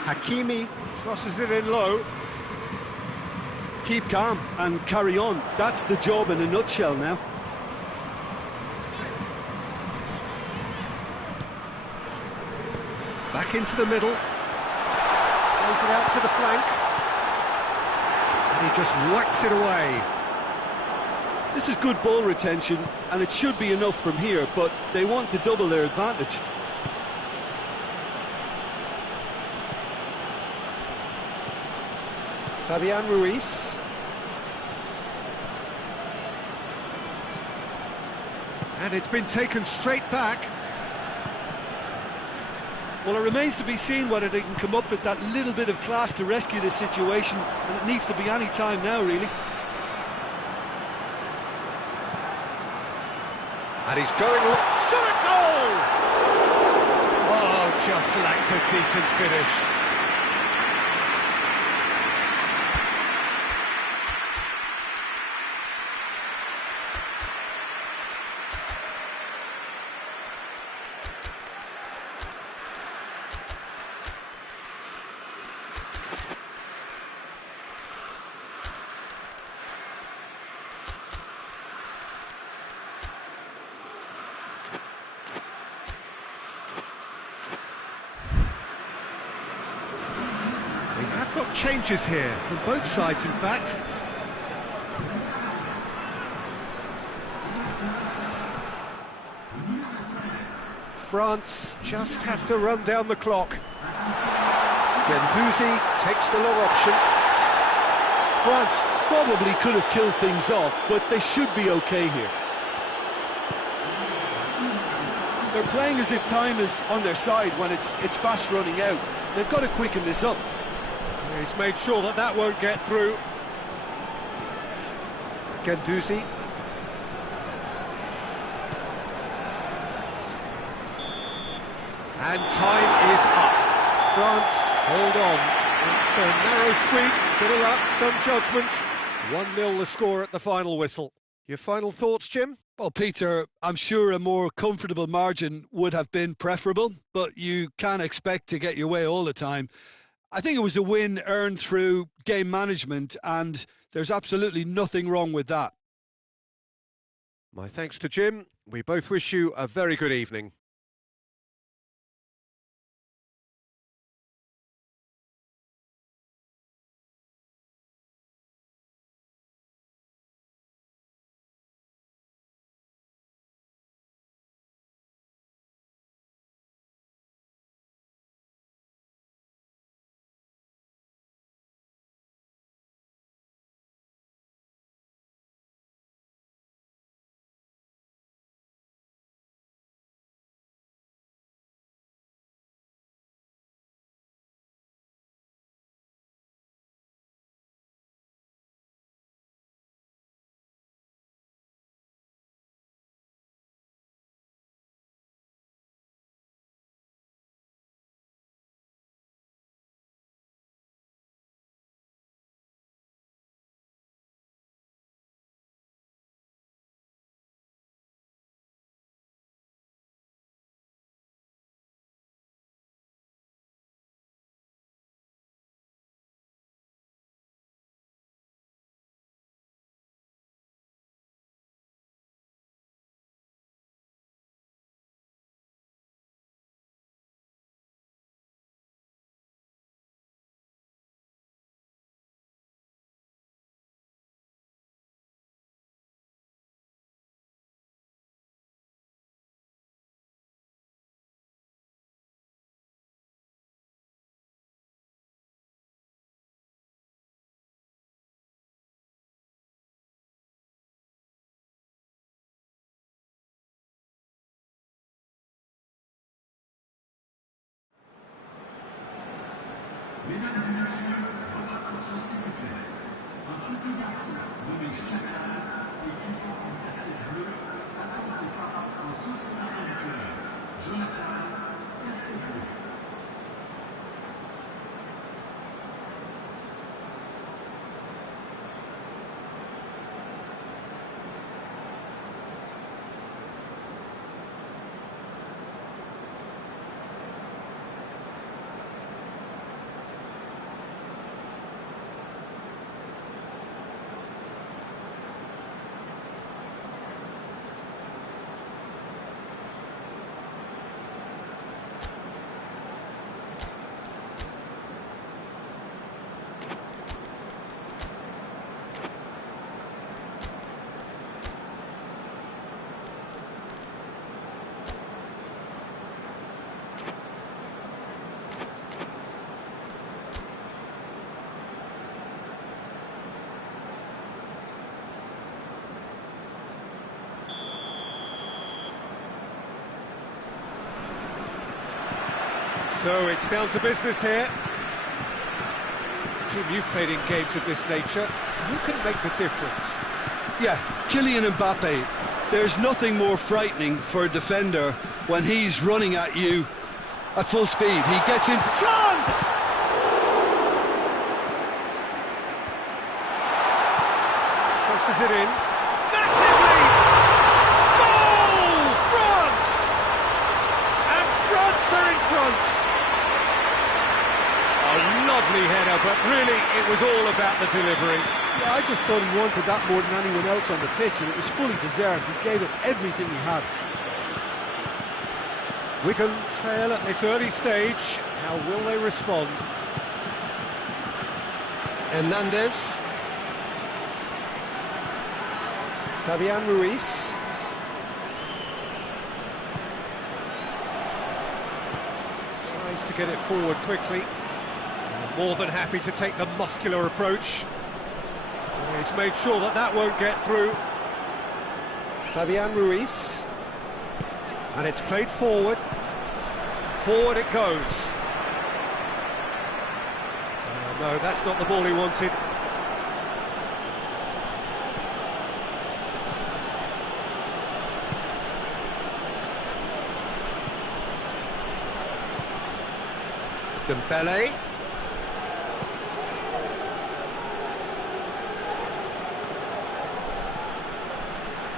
Hakimi crosses it in low. Keep calm and carry on. That's the job in a nutshell now. Back into the middle. Plays it out to the flank. And he just whacks it away. This is good ball retention, and it should be enough from here, but they want to double their advantage. Fabian Ruiz. And it's been taken straight back. Well, it remains to be seen whether they can come up with that little bit of class to rescue this situation, and it needs to be any time now, really. And he's going shot a goal! Oh, just lacked a decent finish. Got changes here from both sides, in fact. France just have to run down the clock. Guendouzi takes the long option. France probably could have killed things off, but they should be okay here. They're playing as if time is on their side when it's fast running out. They've got to quicken this up. He's made sure that that won't get through. Guendouzi. And time is up. France, hold on. It's a narrow squeak, bit of luck, some judgment. 1-0 the score at the final whistle. Your final thoughts, Jim? Well, Peter, I'm sure a more comfortable margin would have been preferable, but you can't expect to get your way all the time. I think it was a win earned through game management, and there's absolutely nothing wrong with that. My thanks to Jim. We both wish you a very good evening. So it's down to business here. Jim, you've played in games of this nature. Who can make the difference? Yeah, Kylian Mbappe. There's nothing more frightening for a defender when he's running at you at full speed. He gets into... Chance! Crosses it in. Massive lead! Goal! France! And France are in front! A lovely header, but really it was all about the delivery. Yeah, I just thought he wanted that more than anyone else on the pitch, and it was fully deserved. He gave it everything he had. Wigan trail at this early stage. How will they respond? Hernandez. Fabian Ruiz. Tries to get it forward quickly. More than happy to take the muscular approach. He's made sure that that won't get through. Fabian Ruiz. And it's played forward. Forward it goes. No, that's not the ball he wanted. Dembele.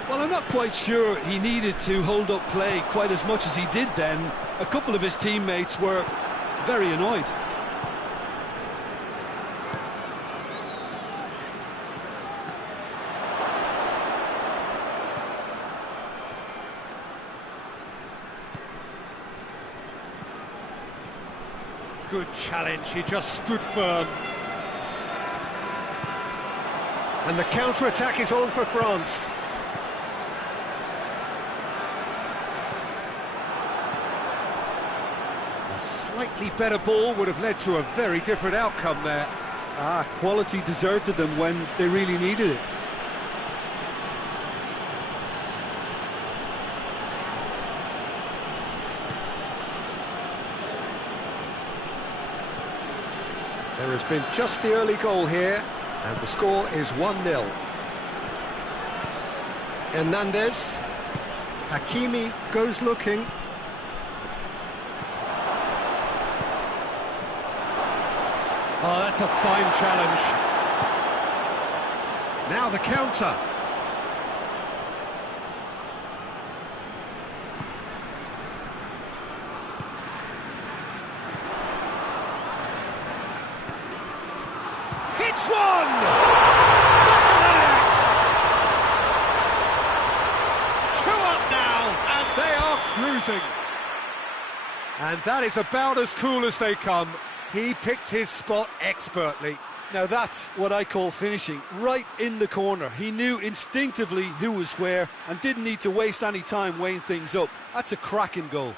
Well, I'm not quite sure he needed to hold up play quite as much as he did then. A couple of his teammates were very annoyed. Good challenge, he just stood firm. And the counter-attack is on for France. A slightly better ball would have led to a very different outcome there. Quality deserted them when they really needed it. There has been just the early goal here, and the score is 1-0. Hernandez. Hakimi goes looking. Oh, that's a fine challenge. Now the counter. Hits one! Back of the net! 2 up now, and they are cruising. And that is about as cool as they come. He picked his spot expertly. Now that's what I call finishing, right in the corner. He knew instinctively who was where and didn't need to waste any time weighing things up. That's a cracking goal.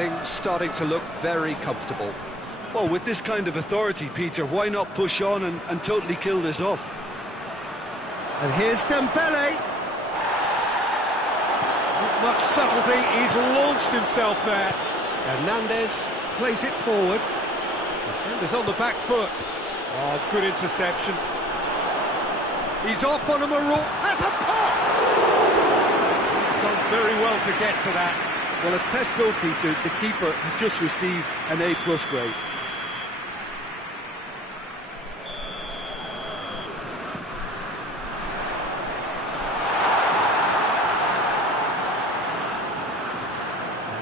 Things starting to look very comfortable. Well, with this kind of authority, Peter, why not push on and totally kill this off? And here's Dembele. Not much subtlety, he's launched himself there. Hernandez plays it forward. Defender's on the back foot. Oh, good interception. He's off on a Maroon, has a pop! He's done very well to get to that. Well, as tests go, Peter, the keeper has just received an A+ grade.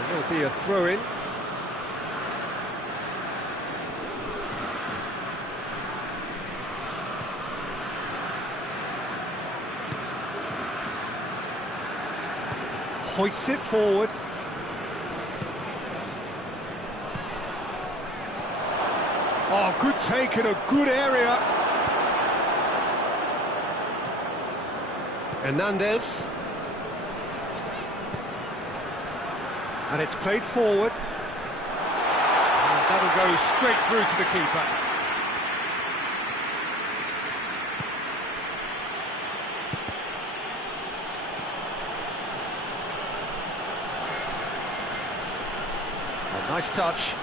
There'll be a throw-in. Hoists it forward. Oh, good take in a good area. Hernandez. And it's played forward. And that'll go straight through to the keeper. Oh, nice touch.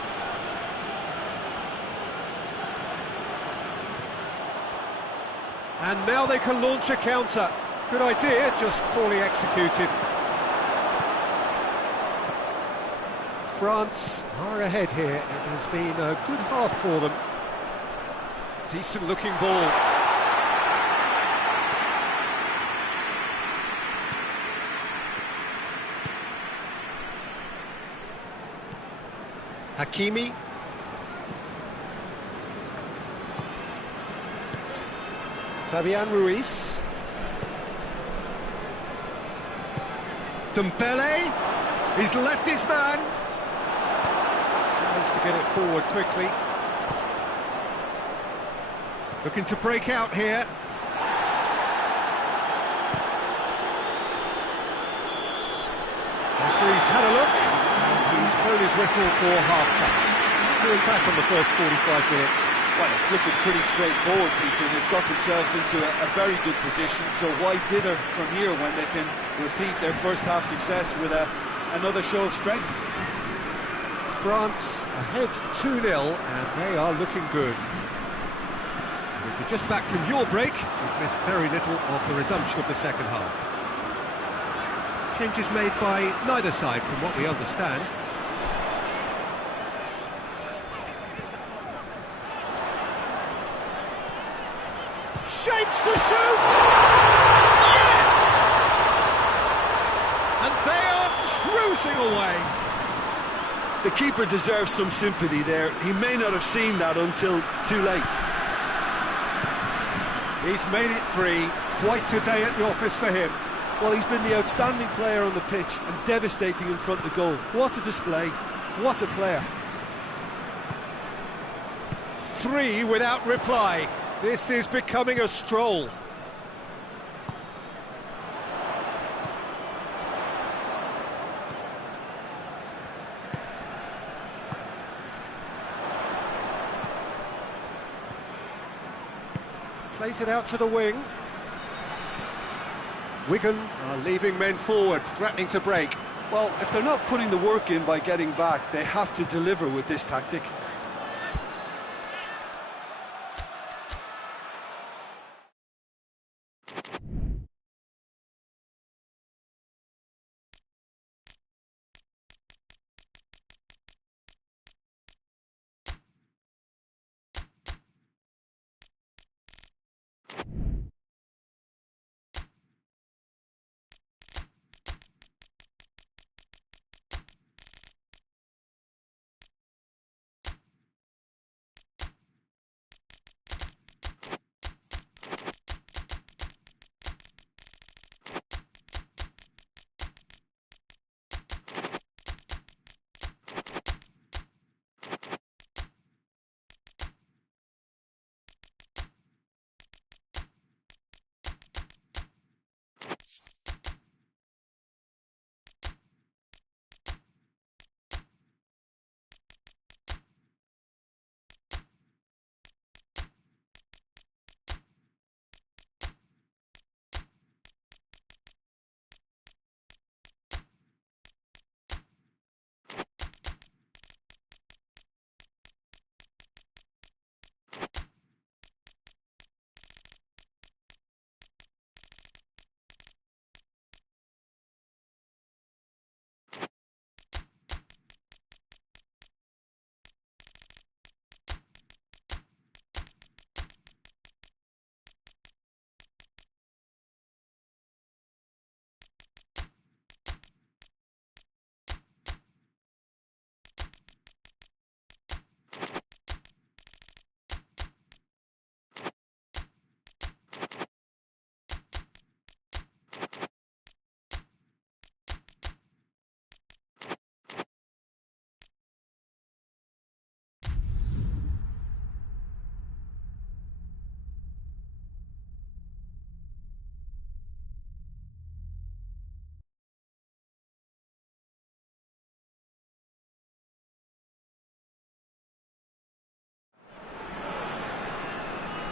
And now they can launch a counter. Good idea, just poorly executed. France are ahead here. It has been a good half for them. Decent looking ball. Hakimi. Fabian Ruiz. Dembele. He's left his man. Tries to get it forward quickly. Looking to break out here. Referee's had a look, and he's blown his whistle for half-time. Going back on the first 45 minutes. Well, it's looking pretty straightforward, Peter. They've got themselves into a very good position, so why dither from here when they can repeat their first half success with another show of strength? France ahead 2-0, and they are looking good. If you're just back from your break, we've missed very little of the resumption of the second half. Changes made by neither side from what we understand. Shapes to shoot! Yes! And they are cruising away. The keeper deserves some sympathy there. He may not have seen that until too late. He's made it 3. Quite a day at the office for him. Well, he's been the outstanding player on the pitch and devastating in front of the goal. What a display. What a player. 3 without reply. This is becoming a stroll. Plays it out to the wing. Wigan are leaving men forward, threatening to break. Well, if they're not putting the work in by getting back, they have to deliver with this tactic.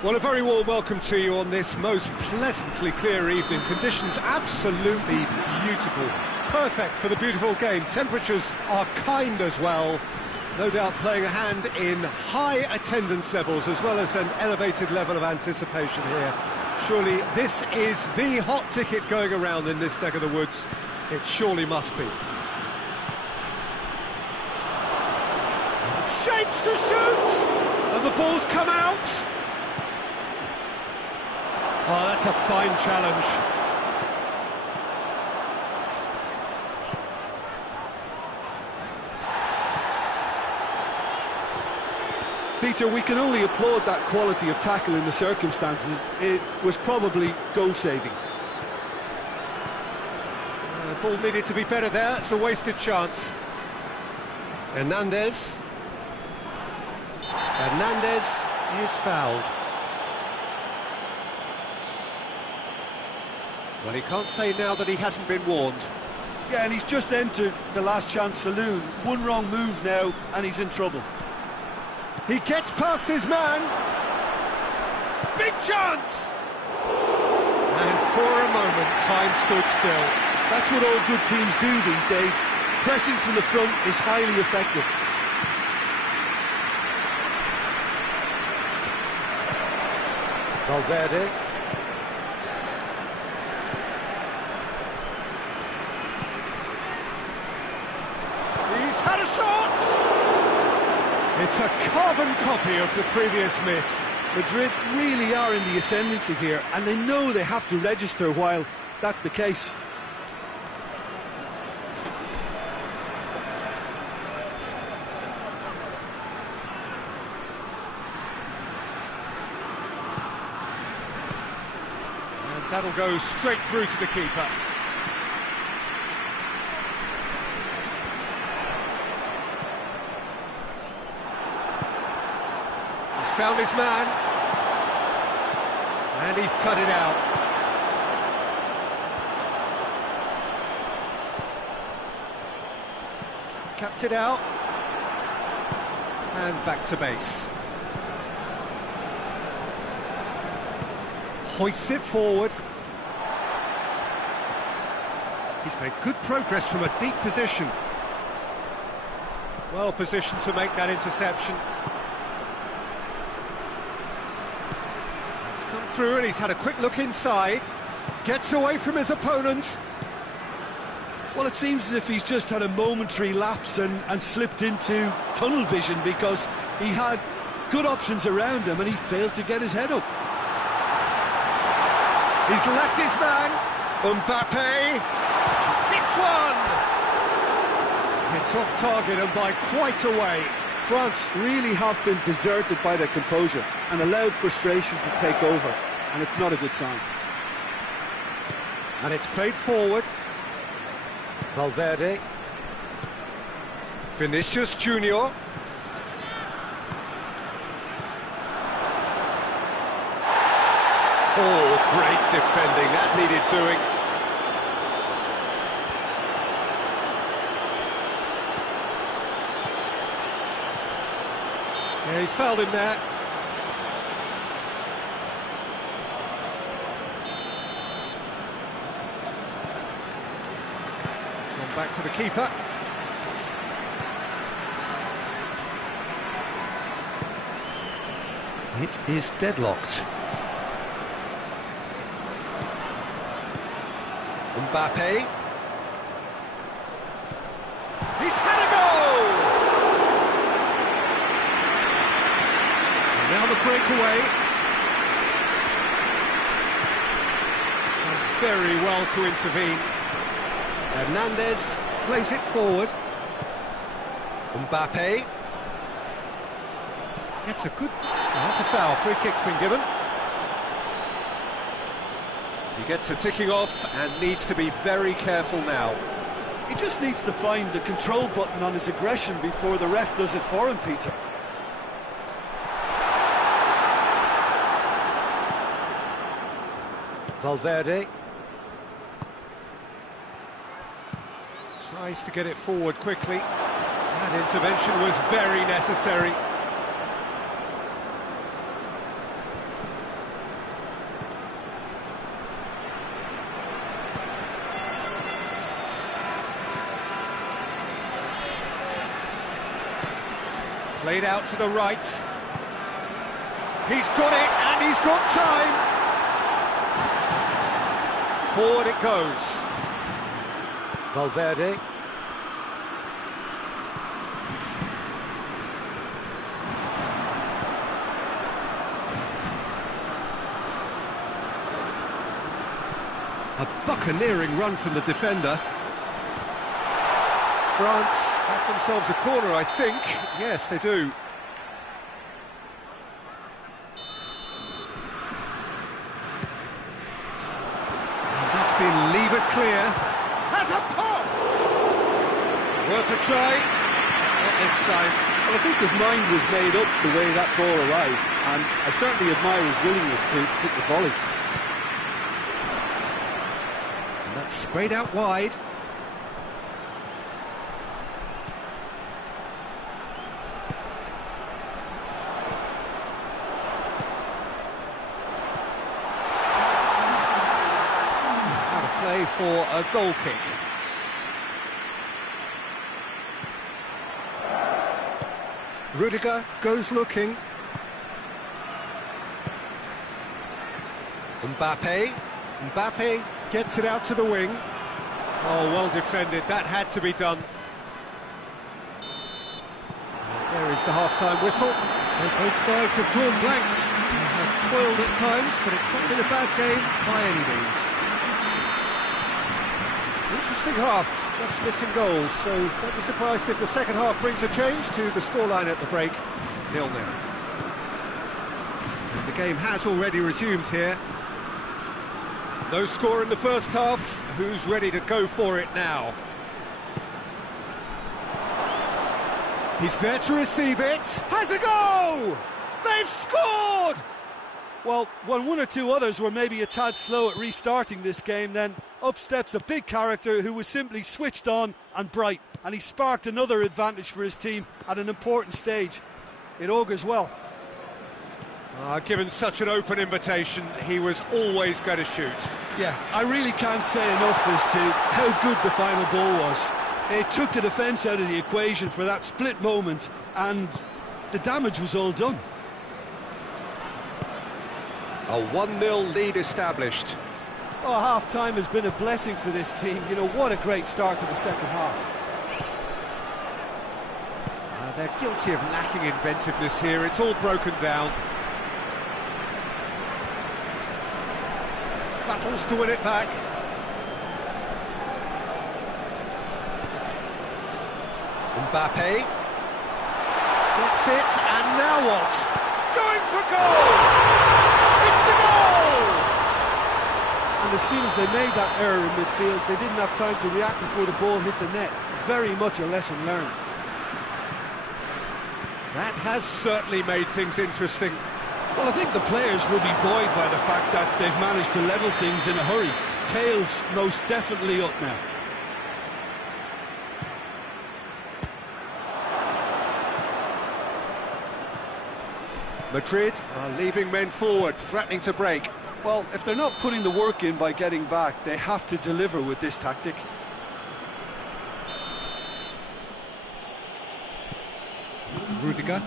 Well, a very warm welcome to you on this most pleasantly clear evening. Conditions absolutely beautiful. Perfect for the beautiful game. Temperatures are kind as well. No doubt playing a hand in high attendance levels as well as an elevated level of anticipation here. Surely this is the hot ticket going around in this neck of the woods. It surely must be. Shapes to shoot! And the ball's come out! Oh, that's a fine challenge. Peter, we can only applaud that quality of tackle in the circumstances. It was probably goal-saving. The ball needed to be better there. It's a wasted chance. Hernandez is fouled. Well, he can't say now that he hasn't been warned. Yeah, and he's just entered the last chance saloon. One wrong move now, and he's in trouble. He gets past his man. Big chance! And for a moment, time stood still. That's what all good teams do these days. Pressing from the front is highly effective. Valverde. He's had a shot! It's a carbon copy of the previous miss. Madrid really are in the ascendancy here, and they know they have to register while that's the case. And that'll go straight through to the keeper. Found his man, and he's cut it out. Cuts it out, and back to base. Hoists it forward. He's made good progress from a deep position. Well positioned to make that interception. Through, and he's had a quick look inside, gets away from his opponent. Well, it seems as if he's just had a momentary lapse and slipped into tunnel vision, because he had good options around him and he failed to get his head up. He's left his man. Mbappe hits one. It's off target and by quite a way. France really have been deserted by their composure and allowed frustration to take over, and it's not a good sign. And it's played forward. Valverde. Vinicius Junior. Oh, great defending, that needed doing. Yeah, he's fouled him there. Gone back to the keeper. It is deadlocked. Mbappe. He's had a goal! And now the breakaway. And very well to intervene. Hernandez plays it forward. Mbappe. That's a good... that's a foul. Free kick's been given. He gets a ticking off and needs to be very careful now. He just needs to find the control button on his aggression before the ref does it for him, Peter. Valverde. Tries to get it forward quickly. That intervention was very necessary. Played out to the right. He's got it, and he's got time. Forward it goes. Valverde. A buccaneering run from the defender. France have themselves a corner, I think. Yes, they do. And that's been levered clear. Has a pop! Worth a try. Not this time. Well, I think his mind was made up the way that ball arrived, and I certainly admire his willingness to hit the volley. And that's sprayed out wide. Play for a goal kick. Rudiger goes looking. Mbappe gets it out to the wing. Oh, well defended. That had to be done. There is the half-time whistle. Both sides have drawn blanks. They have toiled at times, but it's not been a bad game by any means. Interesting half, just missing goals, so don't be surprised if the second half brings a change to the scoreline at the break, 0-0. And the game has already resumed here. No score in the first half, who's ready to go for it now? He's there to receive it, has a go! They've scored! Well, when one or two others were maybe a tad slow at restarting this game, then up steps a big character who was simply switched on and bright, and he sparked another advantage for his team at an important stage. It augurs well. Given such an open invitation, he was always going to shoot. Yeah, I really can't say enough as to how good the final ball was. It took the defence out of the equation for that split moment, and the damage was all done. A 1-0 lead established. Oh, half-time has been a blessing for this team. You know, what a great start to the second half. They're guilty of lacking inventiveness here. It's all broken down. Battles to win it back. Mbappe gets it, and now what? Going for goal! It's a goal! And as soon as they made that error in midfield, they didn't have time to react before the ball hit the net. Very much a lesson learned. That has certainly made things interesting. Well, I think the players will be buoyed by the fact that they've managed to level things in a hurry. Tails most definitely up now. Madrid are leaving men forward, threatening to break. Well, if they're not putting the work in by getting back, they have to deliver with this tactic. Rudiger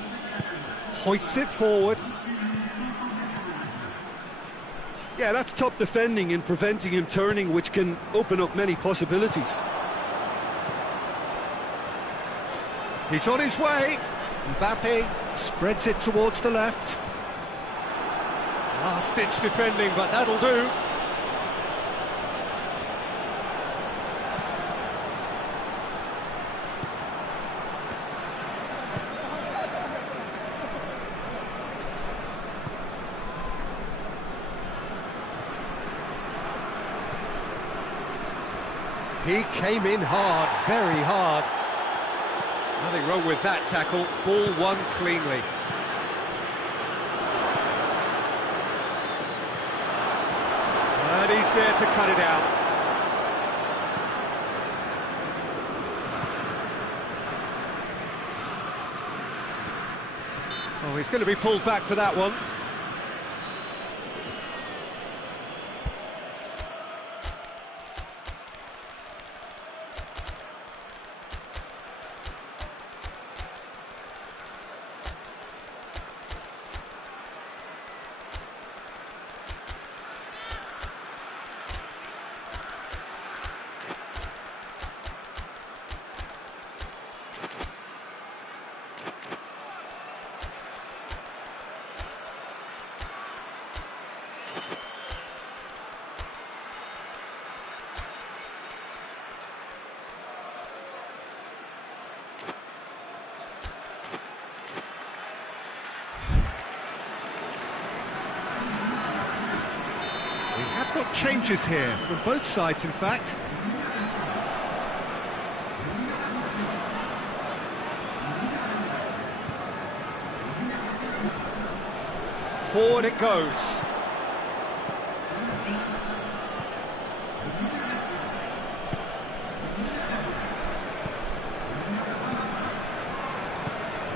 hoists it forward. Yeah, that's top defending and preventing him turning, which can open up many possibilities. He's on his way. Mbappe spreads it towards the left. Last-ditch defending, but that'll do. He came in hard, very hard. Nothing wrong with that tackle. Ball won cleanly. And he's there to cut it out. Oh, he's going to be pulled back for that one. What changes here from both sides, in fact? Forward it goes.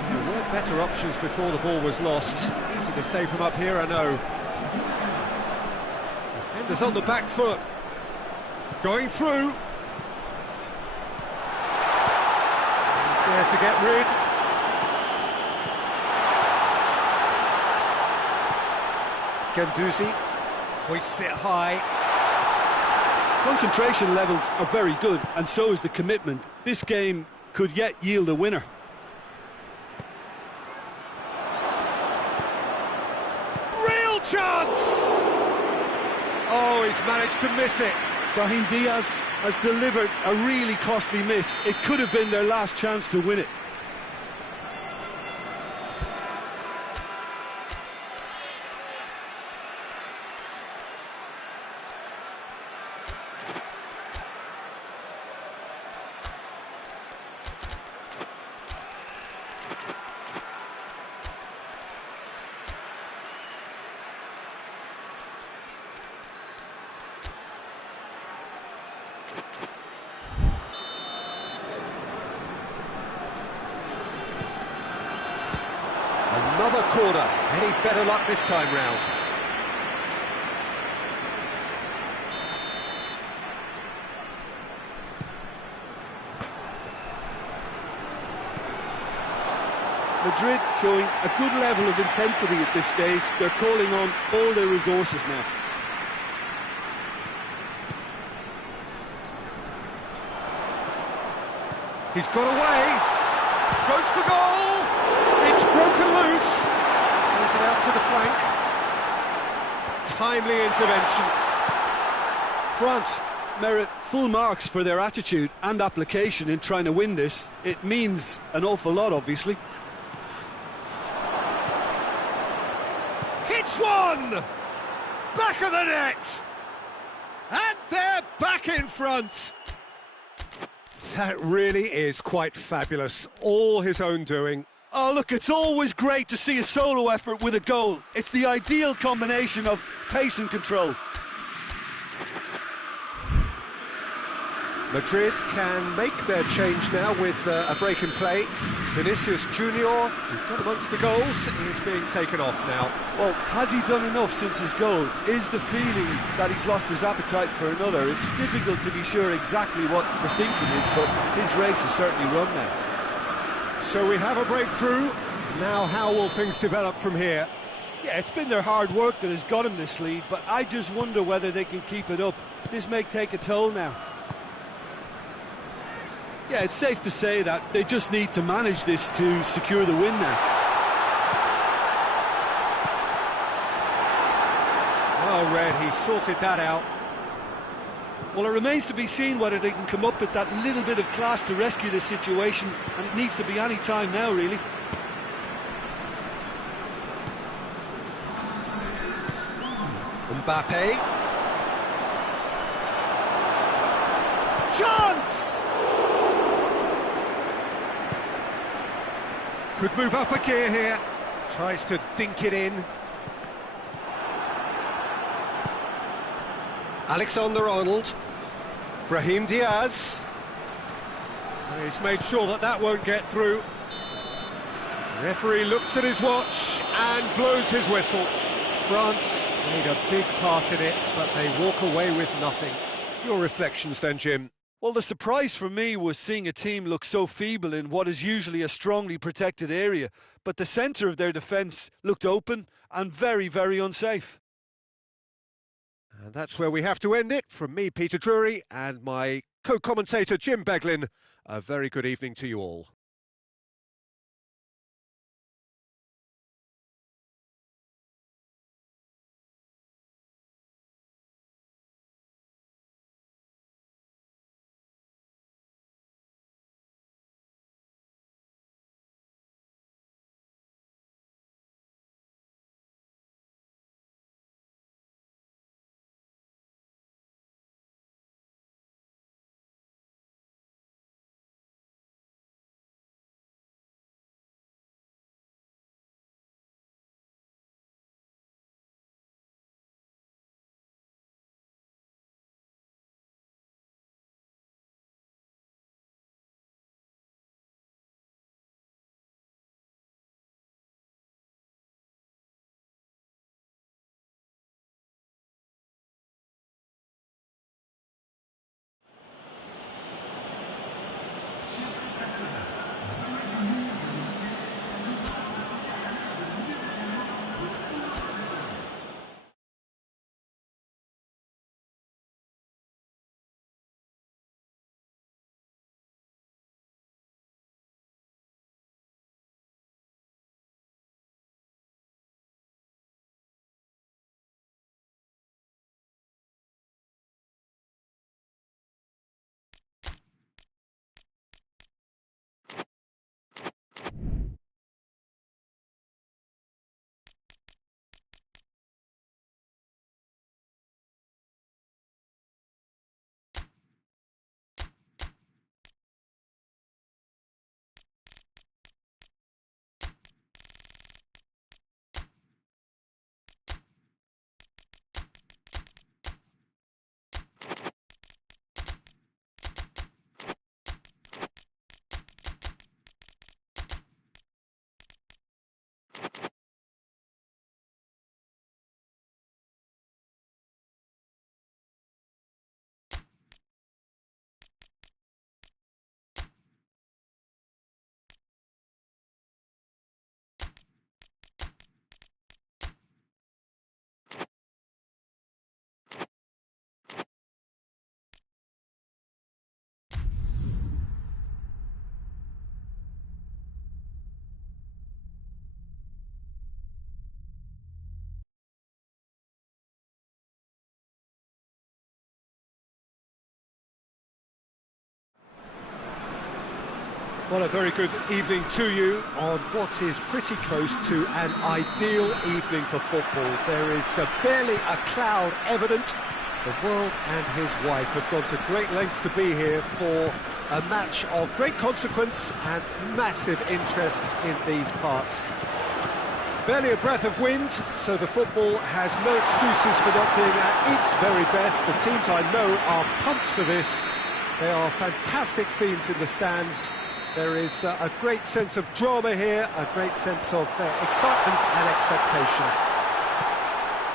There were better options before the ball was lost. Easy to save from up here, I know. Defenders on the back foot. Going through. He's there to get rid. Ganduzi hoists it high. Concentration levels are very good, and so is the commitment. This game could yet yield a winner. Real chance! Oh, he's managed to miss it. Brahim Diaz has delivered a really costly miss. It could have been their last chance to win it. Another corner. Any better luck this time round? Madrid showing a good level of intensity at this stage. They're calling on all their resources now. He's got away. Goes for goal. It's broken loose. Plays it out to the flank. Timely intervention. France merit full marks for their attitude and application in trying to win this. It means an awful lot, obviously. Hits one! Back of the net! And they're back in front. That really is quite fabulous. All his own doing. Oh, look, it's always great to see a solo effort with a goal. It's the ideal combination of pace and control. Madrid can make their change now with a break in play. Vinicius Junior, who got amongst the goals, is being taken off now. Well, has he done enough since his goal? Is the feeling that he's lost his appetite for another? It's difficult to be sure exactly what the thinking is, but his race is certainly run now. So we have a breakthrough. Now how will things develop from here? Yeah, it's been their hard work that has got him this lead, but I just wonder whether they can keep it up. This may take a toll now. Yeah, it's safe to say that they just need to manage this to secure the win now. Well read, he sorted that out. Well, it remains to be seen whether they can come up with that little bit of class to rescue this situation, and it needs to be any time now, really. Mbappe. Chance! Could move up a gear here. Tries to dink it in. Alexander-Arnold. Brahim Diaz. He's made sure that that won't get through. Referee looks at his watch and blows his whistle. France made a big part in it, but they walk away with nothing. Your reflections then, Jim? Well, the surprise for me was seeing a team look so feeble in what is usually a strongly protected area, but the centre of their defence looked open and very, very unsafe. And that's where we have to end it. From me, Peter Drury, and my co-commentator, Jim Beglin, a very good evening to you all. Well, a very good evening to you on what is pretty close to an ideal evening for football. There is barely a cloud evident. The world and his wife have gone to great lengths to be here for a match of great consequence and massive interest in these parts. Barely a breath of wind, so the football has no excuses for not being at its very best. The teams I know are pumped for this. There are fantastic scenes in the stands. There is a great sense of drama here, a great sense of excitement and expectation.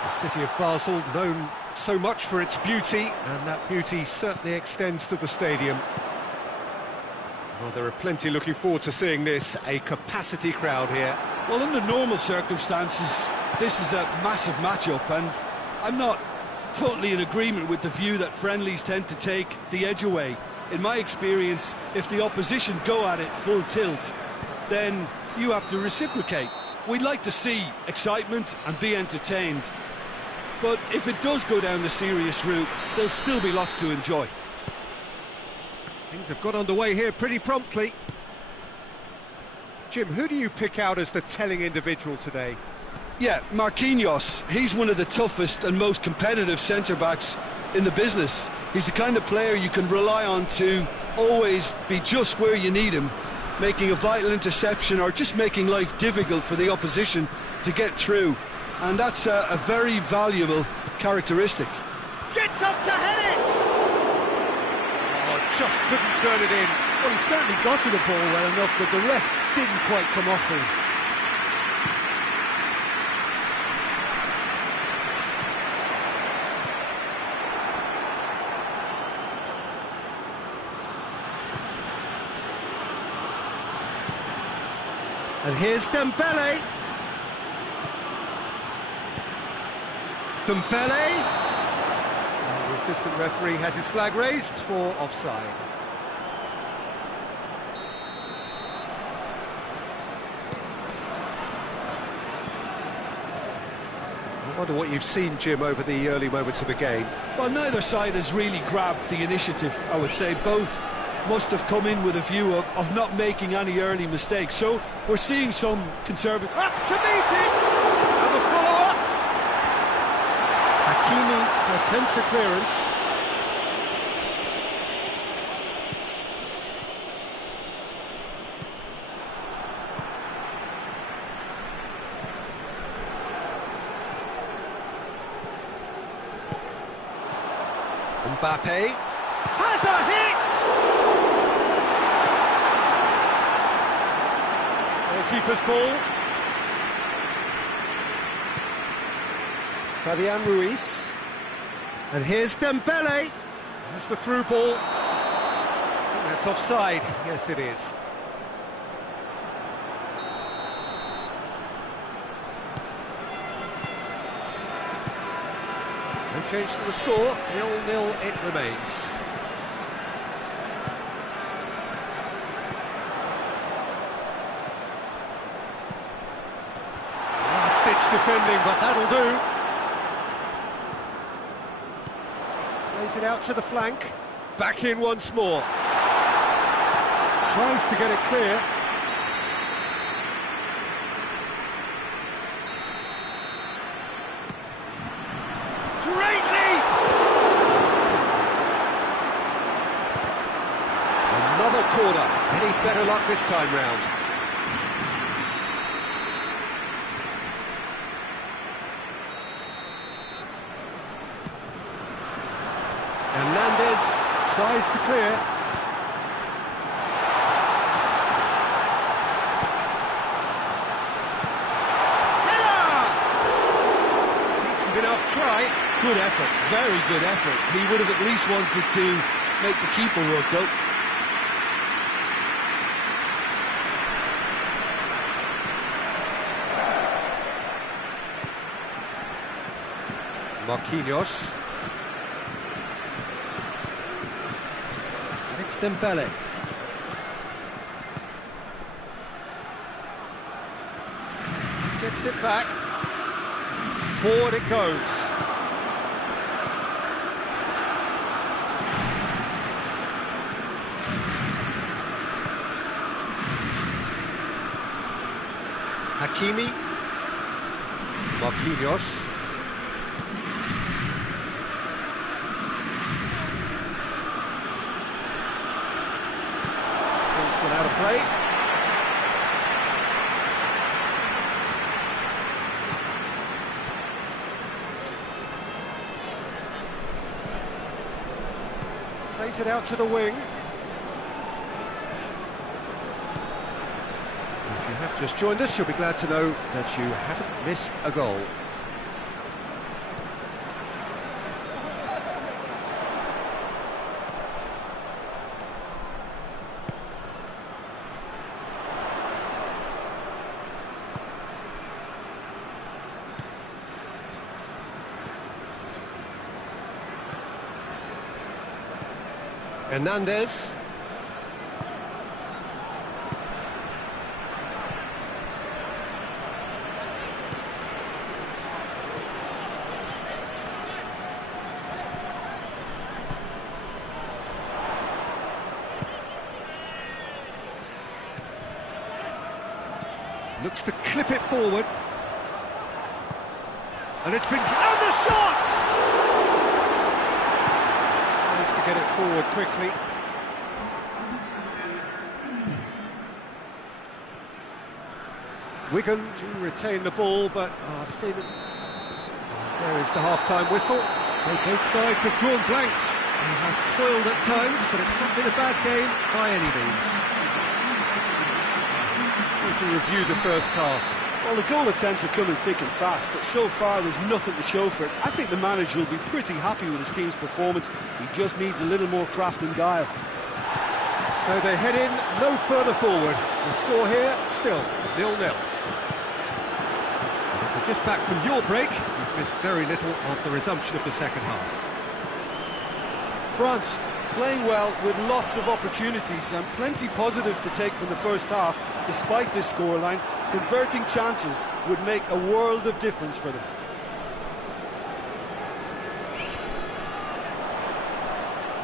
The city of Basel, known so much for its beauty, and that beauty certainly extends to the stadium. Well, there are plenty looking forward to seeing this, a capacity crowd here. Well, under normal circumstances, this is a massive matchup, and I'm not totally in agreement with the view that friendlies tend to take the edge away. In my experience, if the opposition go at it full tilt, then you have to reciprocate. We'd like to see excitement and be entertained, but if it does go down the serious route, there'll still be lots to enjoy. Things have got underway here pretty promptly. Jim, who do you pick out as the telling individual today? Yeah, Marquinhos. He's one of the toughest and most competitive centre-backs in the business. He's the kind of player you can rely on to always be just where you need him, making a vital interception or just making life difficult for the opposition to get through. And that's a very valuable characteristic. Gets up to head it! Oh, just couldn't turn it in. Well, he certainly got to the ball well enough, but the rest didn't quite come off him. And here's Dembele. Dembele. And the assistant referee has his flag raised for offside. I wonder what you've seen, Jim, over the early moments of the game. Well, neither side has really grabbed the initiative, I would say. Both must have come in with a view of not making any early mistakes. So we're seeing some conservative... Up to meet it! And the follow-up! Hakimi attempts a clearance. Mbappe has a hit! Goalkeeper's ball. Fabian Ruiz. And here's Dembele. That's the through ball. I think that's offside. Yes, it is. No change to the score. 0-0 it remains. Defending, but that'll do. Plays it out to the flank. Back in once more. Tries to get it clear. Great leap! Another corner. Any better luck this time round? Tries to clear. Header! Decent enough try. Good effort, very good effort. He would have at least wanted to make the keeper work though. Marquinhos. It's Dembele. Gets it back. Forward it goes. Hakimi. Marquinhos. Ball's gone out of play. Plays it out to the wing. If you have just joined us, you'll be glad to know that you haven't missed a goal. Hernandez. Looks to clip it forward. And it's been... And the shot! Tries to get it forward quickly. Wigan do retain the ball, but there is the half-time whistle. So both sides have drawn blanks. They have toiled at times, but it's not been a bad game by any means. To review the first half. Well, the goal attempts are coming thick and fast, but so far there's nothing to show for it. I think the manager will be pretty happy with his team's performance. He just needs a little more craft and guile. So they head in no further forward. The score here still 0-0. If you're just back from your break, you've missed very little of the resumption of the second half. France playing well with lots of opportunities and plenty positives to take from the first half. Despite this scoreline, converting chances would make a world of difference for them.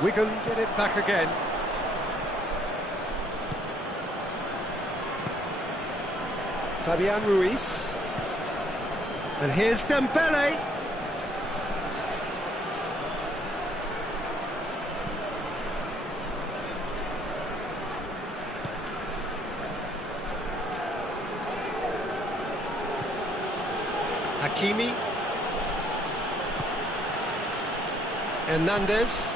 Wigan get it back again. Fabian Ruiz. And here's Dembele. Hakimi. Hernandez.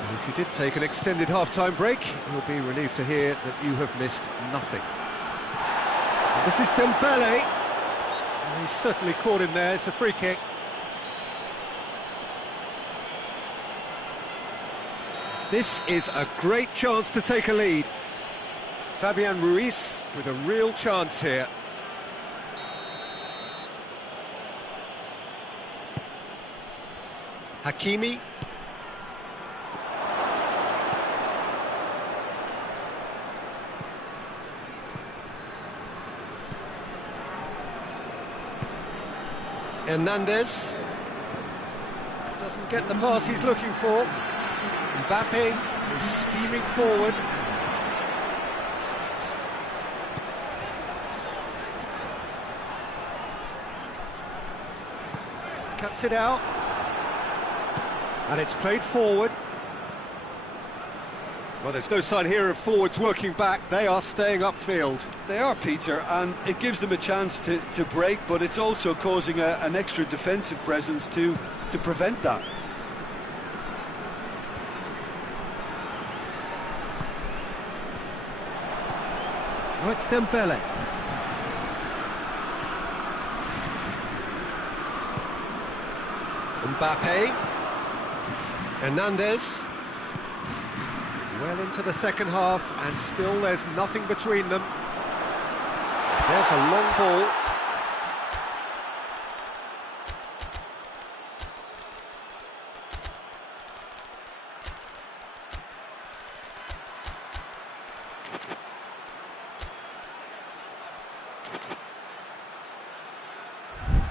And if you did take an extended half-time break, you'll be relieved to hear that you have missed nothing. And this is Dembele. And he's certainly caught him there. It's a free kick. This is a great chance to take a lead. Fabian Ruiz with a real chance here. Hakimi. Hernandez. Doesn't get the pass he's looking for. Mbappe is steaming forward. Cuts it out. And it's played forward. Well, there's no sign here of forwards working back. They are staying upfield. They are, Peter, and it gives them a chance to break, but it's also causing an extra defensive presence to prevent that. Oh, it's Dembele. Mbappe. Hernandez. Well into the second half, and still there's nothing between them. There's a long ball.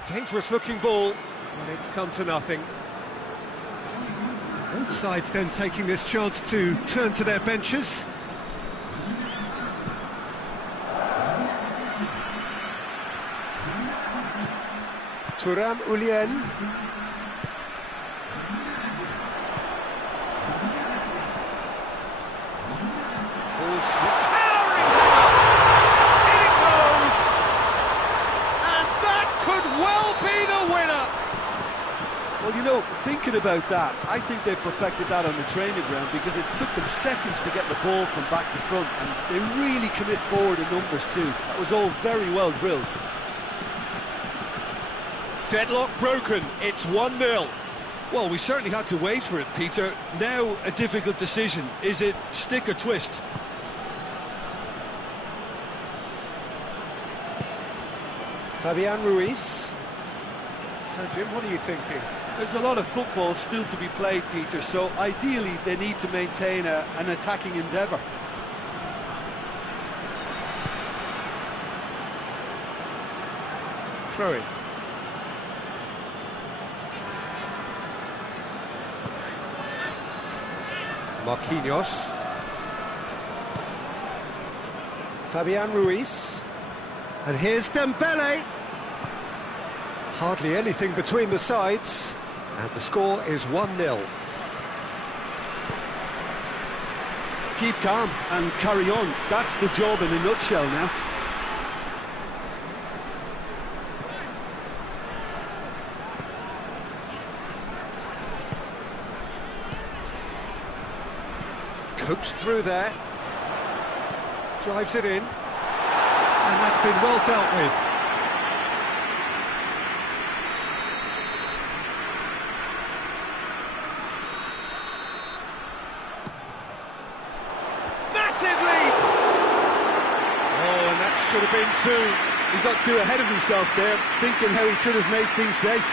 Dangerous looking ball, and it's come to nothing. Well, Both sides then taking this chance to turn to their benches. Thuram Ulien. Towering header! In it goes! And that could well be the winner! Well, you know, thinking about that, I think they perfected that on the training ground because it took them seconds to get the ball from back to front, and they really commit forward in numbers too. That was all very well drilled. Deadlock broken, it's 1-0. Well, we certainly had to wait for it, Peter. Now a difficult decision. Is it stick or twist? Fabian Ruiz. So, Jim, what are you thinking? There's a lot of football still to be played, Peter, so ideally they need to maintain an attacking endeavour. Throw in. Marquinhos. Fabian Ruiz. And here's Dembele. Hardly anything between the sides. And the score is 1-0. Keep calm and carry on. That's the job in a nutshell now. Coaxed through there. Drives it in. And that's been well dealt with. Massive leap! Oh, and that should have been two. He got too ahead of himself there, thinking how he could have made things safe.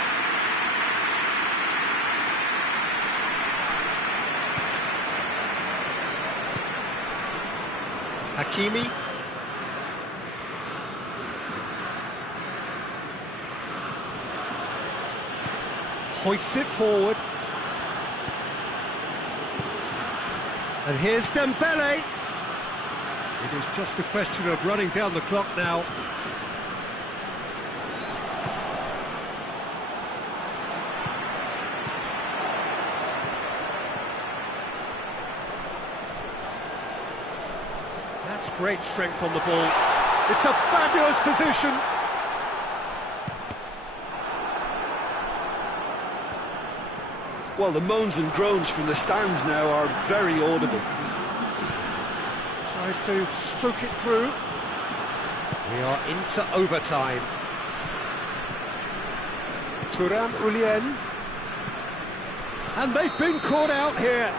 Hakimi. Hoists it forward. And here's Dembele. It is just a question of running down the clock now. That's great strength on the ball. It's a fabulous position. Well, the moans and groans from the stands now are very audible. Tries to stroke it through. We are into overtime. Thuram Ulien. And they've been caught out here.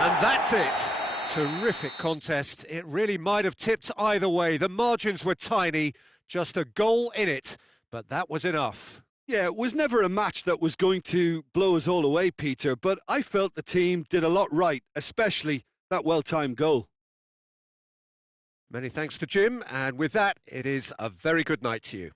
And that's it. Terrific contest. It really might have tipped either way. The margins were tiny, just a goal in it, but that was enough. Yeah, it was never a match that was going to blow us all away, Peter, but I felt the team did a lot right, especially that well-timed goal. Many thanks to Jim, and with that, it is a very good night to you.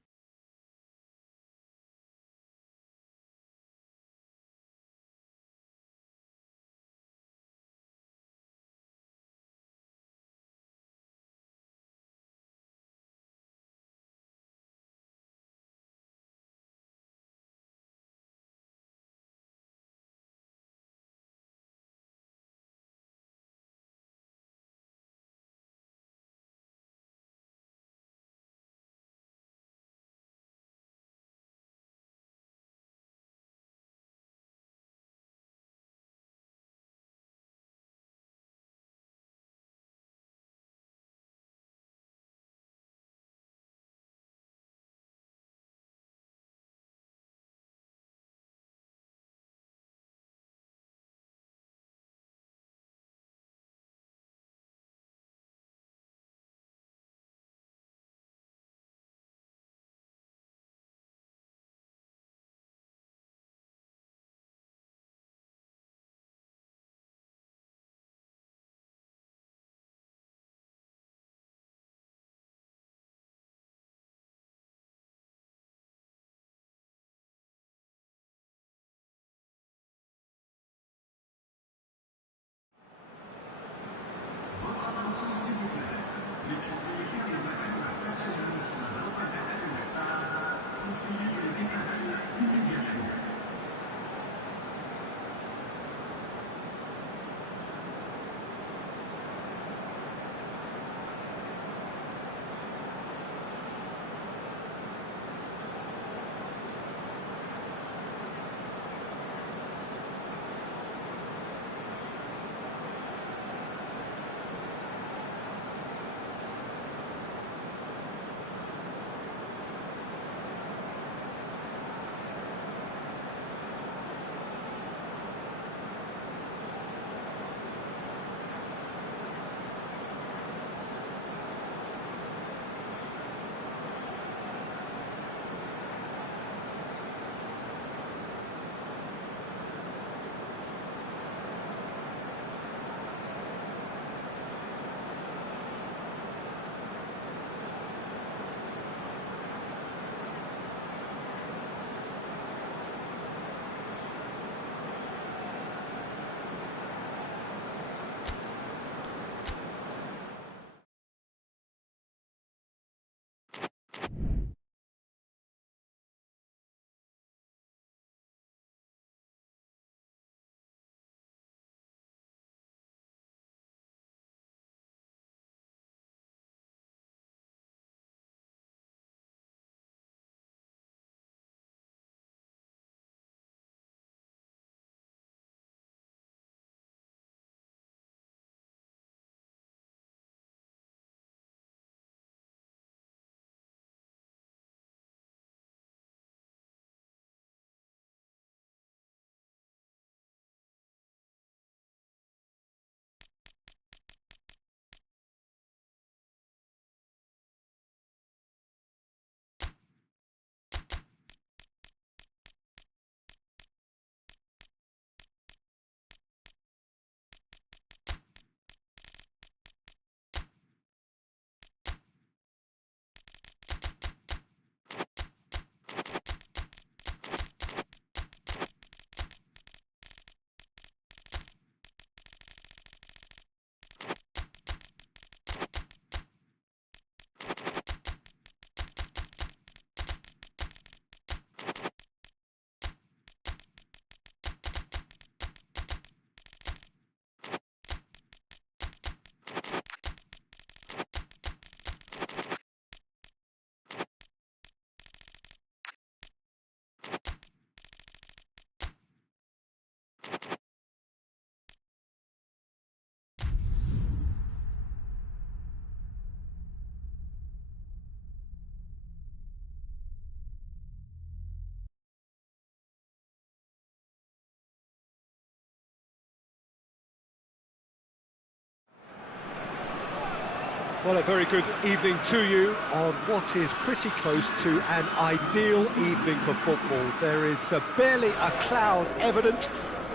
Well, a very good evening to you on what is pretty close to an ideal evening for football. There is barely a cloud evident.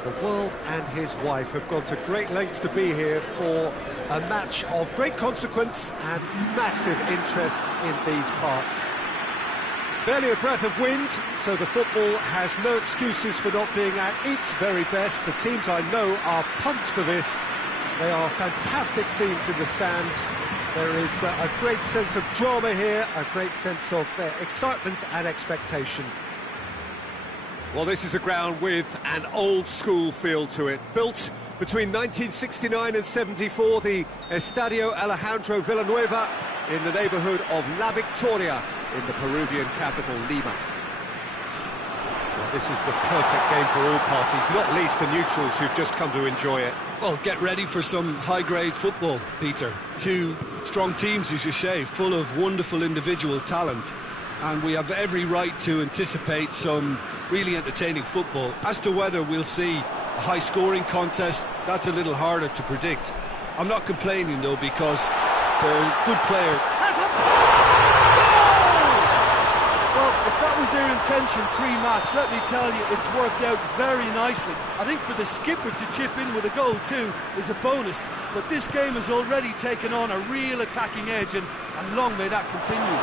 The world and his wife have gone to great lengths to be here for a match of great consequence and massive interest in these parts. Barely a breath of wind, so the football has no excuses for not being at its very best. The teams I know are pumped for this. They are fantastic scenes in the stands. There is a great sense of drama here, a great sense of excitement and expectation. Well, this is a ground with an old-school feel to it. Built between 1969 and 74, the Estadio Alejandro Villanueva in the neighbourhood of La Victoria in the Peruvian capital, Lima. Well, this is the perfect game for all parties, not least the neutrals who've just come to enjoy it. Well, get ready for some high-grade football, Peter. Two strong teams, as you say, full of wonderful individual talent. And we have every right to anticipate some really entertaining football. As to whether we'll see a high-scoring contest, that's a little harder to predict. I'm not complaining, though, because they're a good player. Has a Well, if that was their intention pre-match, let me tell you, it's worked out very nicely. I think for the skipper to chip in with a goal too is a bonus, but this game has already taken on a real attacking edge, and long may that continue.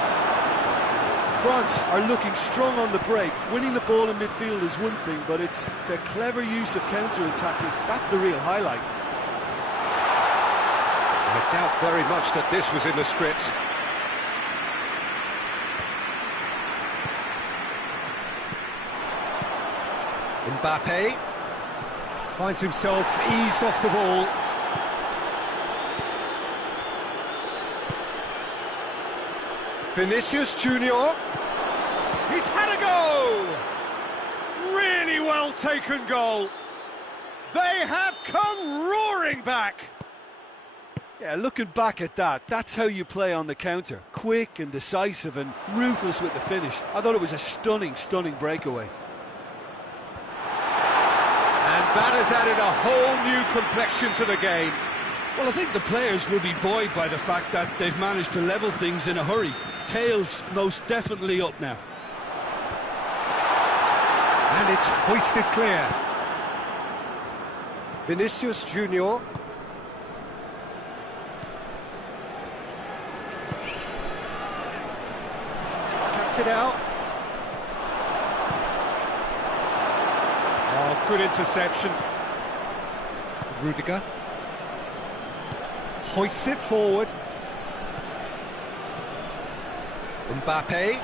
France are looking strong on the break. Winning the ball in midfield is one thing, but it's their clever use of counter-attacking. That's the real highlight. I doubt very much that this was in the script. Mbappe finds himself eased off the ball. Vinicius Junior. He's had a go! Really well taken goal. They have come roaring back. Yeah, looking back at that, that's how you play on the counter. Quick and decisive and ruthless with the finish. I thought it was a stunning, stunning breakaway. And that has added a whole new complexion to the game. Well, I think the players will be buoyed by the fact that they've managed to level things in a hurry. Tails most definitely up now. And it's hoisted clear. Vinicius Junior. Cuts it out. Oh, good interception. Rudiger. Hoists it forward. Mbappe.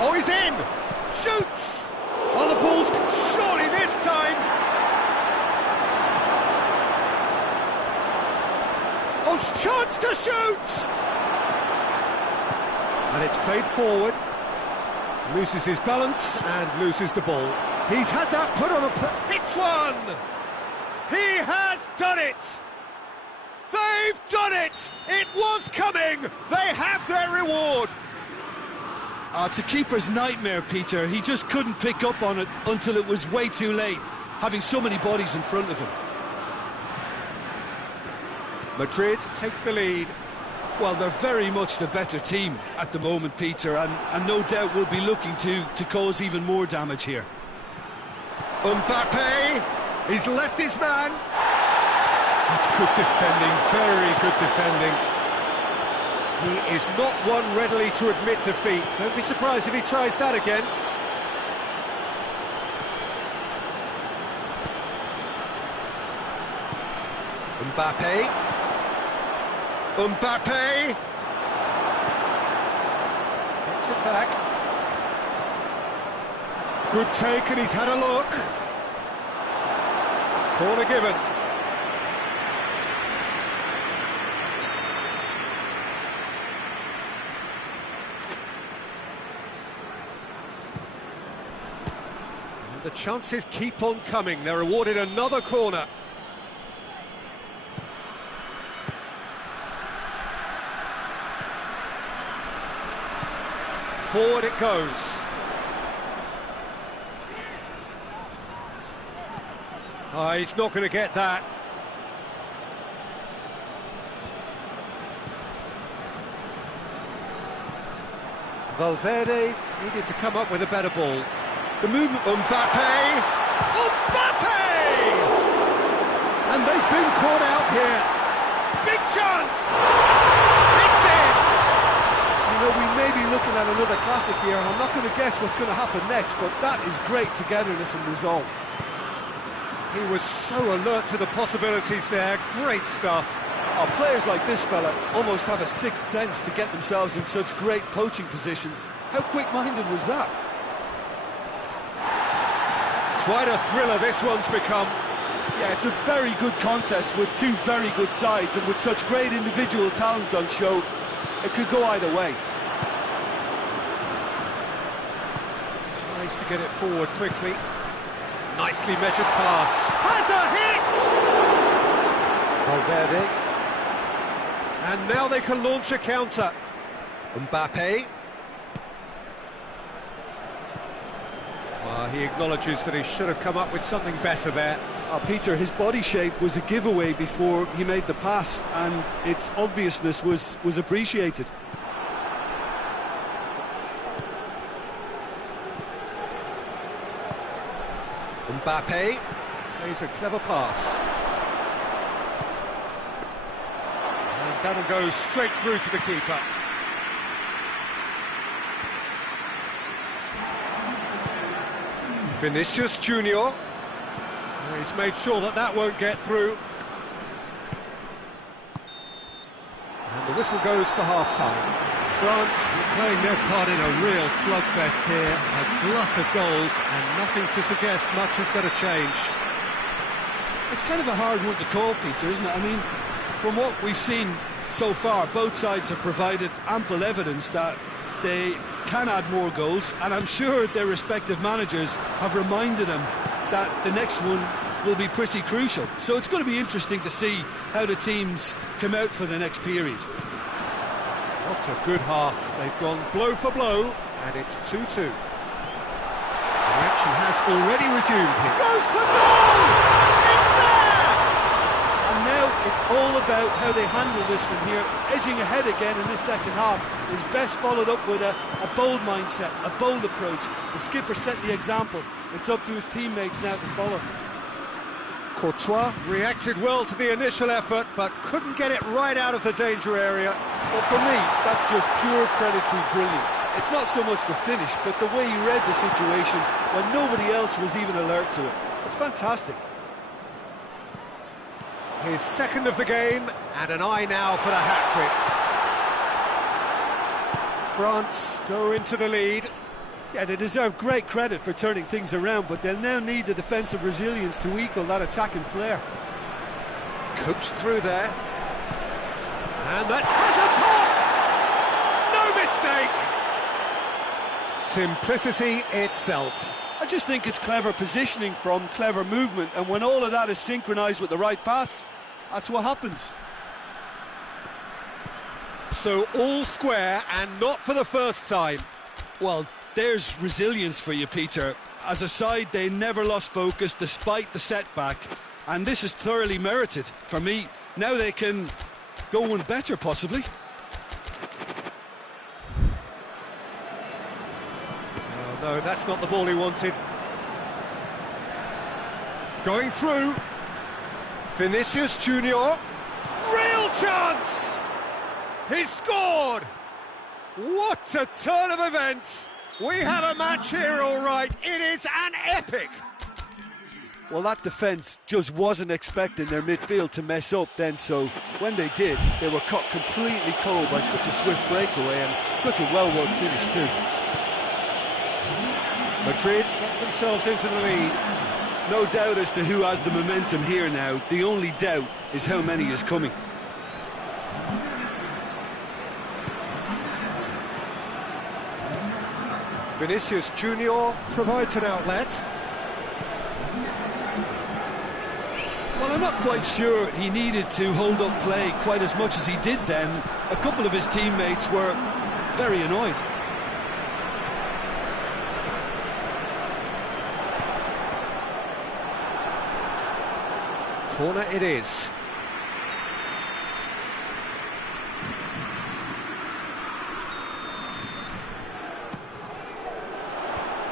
Oh, he's in! Shoots! On the ball's surely this time! Oh, chance to shoot! And it's played forward. Loses his balance and loses the ball. He's had that put on a... Hits one! He has done it! They've done it! It was coming! They have their reward! It's a keeper's nightmare, Peter. He just couldn't pick up on it until it was way too late, having so many bodies in front of him. Madrid take the lead. Well, they're very much the better team at the moment, Peter, and no doubt will be looking to cause even more damage here. Mbappe, he's left his man. That's good defending, very good defending. He is not one readily to admit defeat. Don't be surprised if he tries that again. Mbappe. Mbappe. Gets it back. Good take, and he's had a look. Corner given. The chances keep on coming. They're awarded another corner. Forward it goes. Oh, he's not going to get that. Valverde needed to come up with a better ball. The movement, Mbappe! Mbappe! And they've been caught out here. Big chance! It's in! You know, we may be looking at another classic here, and I'm not going to guess what's going to happen next, but that is great togetherness and resolve. He was so alert to the possibilities there. Great stuff. Oh, players like this fella almost have a sixth sense to get themselves in such great poaching positions. How quick-minded was that? Quite a thriller this one's become. Yeah, it's a very good contest with two very good sides, and with such great individual talent on show, it could go either way. Tries to get it forward quickly. Nicely measured pass. Has a hit! Valverde. And now they can launch a counter. Mbappe. He acknowledges that he should have come up with something better there. Peter, his body shape was a giveaway before he made the pass, and its obviousness was appreciated. Mbappe plays a clever pass. And that'll go straight through to the keeper. Vinicius Junior. He's made sure that that won't get through. And the whistle goes for half-time. France playing their part in a real slugfest here. A glut of goals and nothing to suggest much is going to change. It's kind of a hard one to call, Peter, isn't it? I mean, from what we've seen so far, both sides have provided ample evidence that they can add more goals, and I'm sure their respective managers have reminded them that the next one will be pretty crucial. So it's going to be interesting to see how the teams come out for the next period. What a good half. They've gone blow for blow, and it's 2-2. The action has already resumed here. Goes for goal! It's there! And now it's all about how they handle this from here. Edging ahead again in this second half is best followed up with a bold mindset, a bold approach. The skipper set the example. It's up to his teammates now to follow. Courtois reacted well to the initial effort, but couldn't get it right out of the danger area. Well, for me, that's just pure predatory brilliance. It's not so much the finish, but the way he read the situation when nobody else was even alert to it. It's fantastic. His second of the game, and an eye now for the hat-trick. France go into the lead. Yeah, they deserve great credit for turning things around, but they'll now need the defensive resilience to equal that attacking flair. Coached through there. And that's a pop! No mistake! Simplicity itself. I just think it's clever positioning from clever movement, and when all of that is synchronised with the right pass, that's what happens. So all square, and not for the first time. Well, there's resilience for you, Peter. As a side, they never lost focus despite the setback, and this is thoroughly merited. For me, now they can go one better, possibly. Oh, no, that's not the ball he wanted. Going through. Vinicius Junior. Real chance! He scored! What a turn of events! We have a match here, all right. It is an epic. Well, that defence just wasn't expecting their midfield to mess up then, so when they did, they were caught completely cold by such a swift breakaway and such a well-worked finish too. Madrid get themselves into the lead. No doubt as to who has the momentum here now. The only doubt is how many is coming. Vinicius Junior provides an outlet. Well, I'm not quite sure he needed to hold up play quite as much as he did then. A couple of his teammates were very annoyed. Corner it is.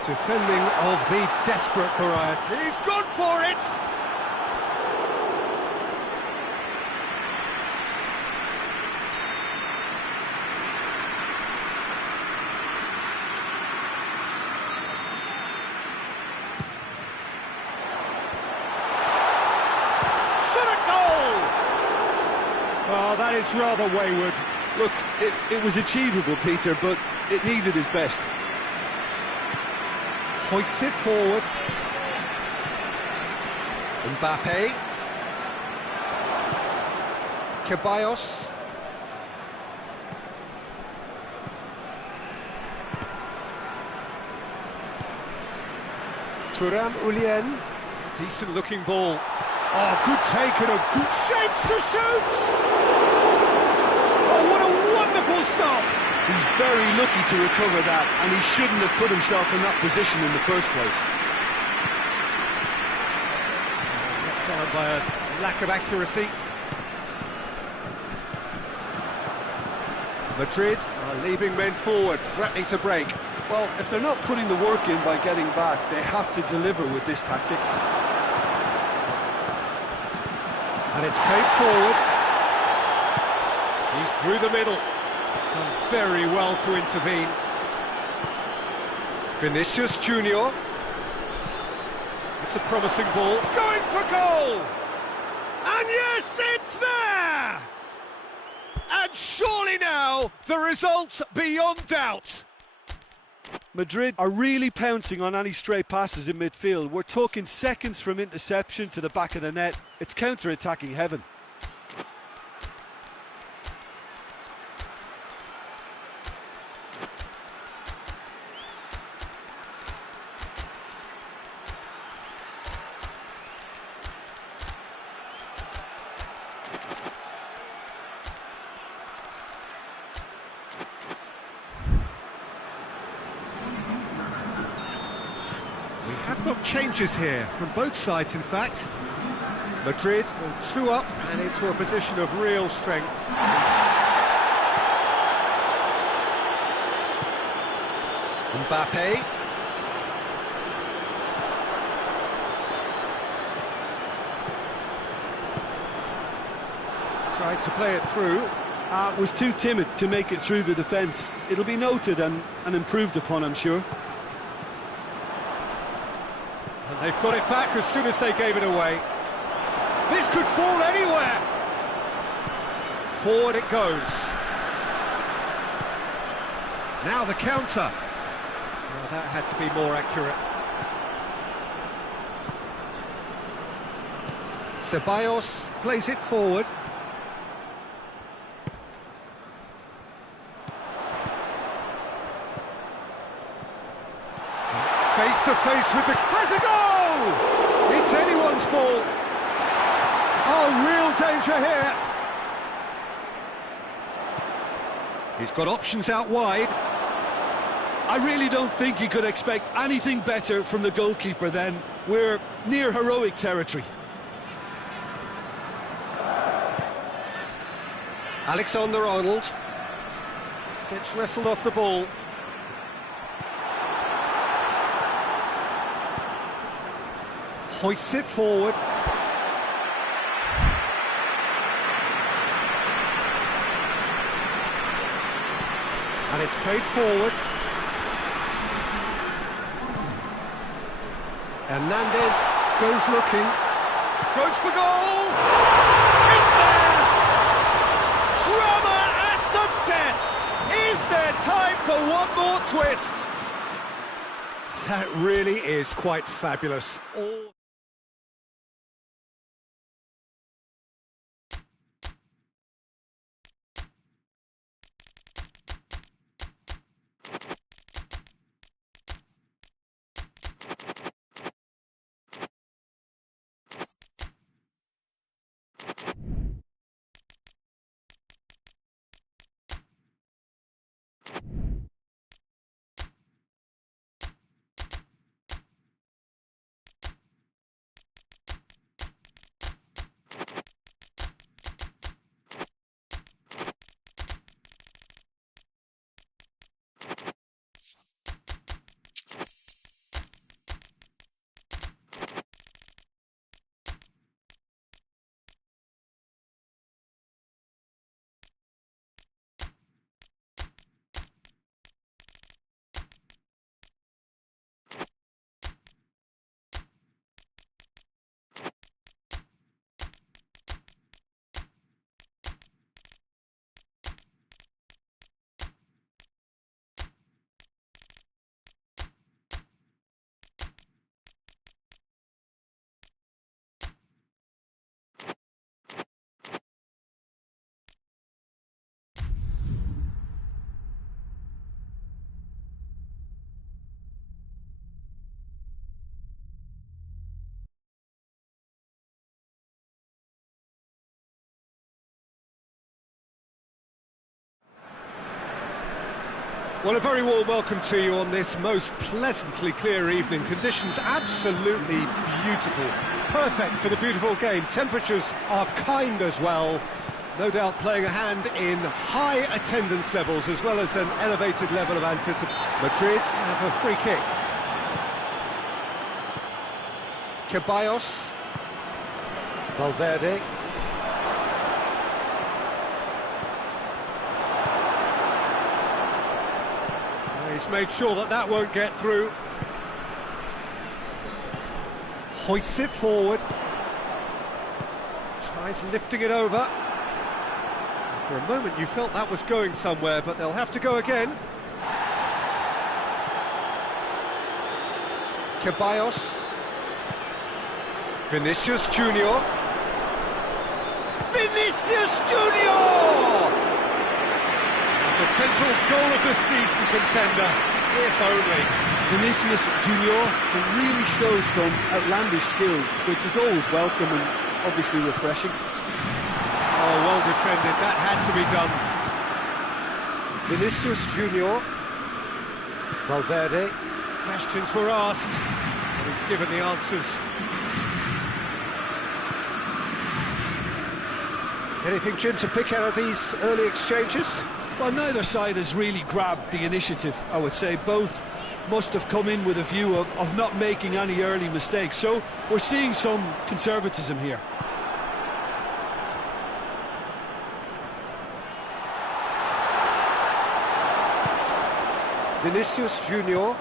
Defending of the desperate variety. He's gone for it! Oh, that is rather wayward. Look, it was achievable, Peter, but it needed his best. Hoists it forward. Mbappe. Ceballos. Thuram Ulien. Decent looking ball. Oh, good take and a good shapes to shoot! Oh, what a wonderful stop! He's very lucky to recover that, and he shouldn't have put himself in that position in the first place. Let down by a lack of accuracy. Madrid are leaving men forward, threatening to break. Well, if they're not putting the work in by getting back, they have to deliver with this tactic. And it's played forward. He's through the middle. Done very well to intervene. Vinicius Junior. It's a promising ball. Going for goal! And yes, it's there! And surely now, the result beyond doubt. Madrid are really pouncing on any stray passes in midfield. We're talking seconds from interception to the back of the net. It's counter-attacking heaven. We have got changes here, from both sides in fact. Madrid go 2 up and into a position of real strength. Mbappe. Tried to play it through. Was too timid to make it through the defence. It'll be noted and improved upon, I'm sure. And they've got it back as soon as they gave it away. This could fall anywhere. Forward it goes. Now the counter. Well, that had to be more accurate. Ceballos plays it forward. Face to face with the... Has a goal! It's anyone's ball. Oh, real danger here. He's got options out wide. I really don't think you could expect anything better from the goalkeeper then. We're near heroic territory. Alexander-Arnold gets wrestled off the ball. Hoists it forward. And it's played forward. Hernandez goes looking. Goes for goal! It's there! Drama at the death! Is there time for one more twist? That really is quite fabulous. Well, a very warm welcome to you on this most pleasantly clear evening. Conditions absolutely beautiful. Perfect for the beautiful game. Temperatures are kind as well. No doubt playing a hand in high attendance levels as well as an elevated level of anticipation. Madrid have a free kick. Ceballos. Valverde. He's made sure that that won't get through. Hoists it forward. Tries lifting it over. For a moment you felt that was going somewhere, but they'll have to go again. Ceballos. Vinicius Junior. Vinicius Junior! Potential goal of the season contender, if only. Vinicius Junior can really show some outlandish skills, which is always welcome and obviously refreshing. Oh, well defended, that had to be done. Vinicius Junior. Valverde. Questions were asked, and he's given the answers. Anything, Jim, to pick out of these early exchanges? Well, neither side has really grabbed the initiative, I would say. Both must have come in with a view of not making any early mistakes. So we're seeing some conservatism here. Vinicius Junior.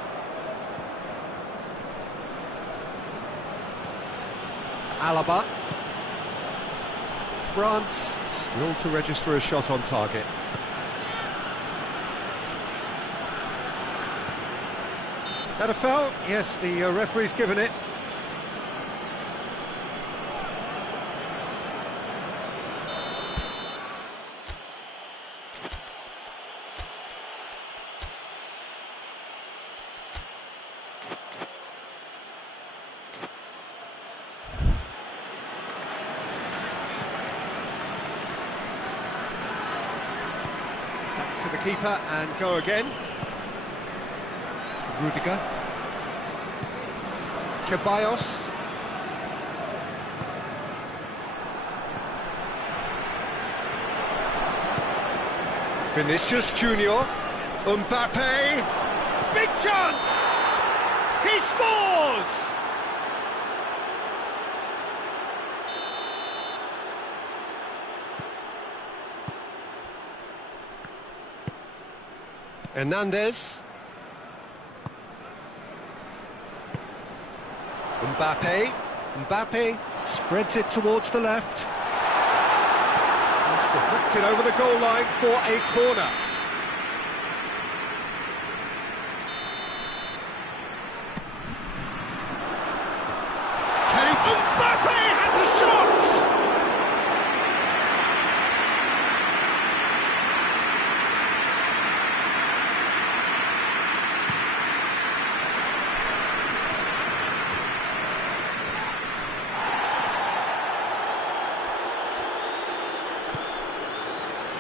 Alaba. France still to register a shot on target. That a foul? Yes, the referee's given it. Back to the keeper and go again. Rudiger. Ceballos. Vinicius Junior. Mbappe. Big chance! He scores! Hernandez. Mbappe spreads it towards the left. Just deflected over the goal line for a corner. Mbappe has a shot!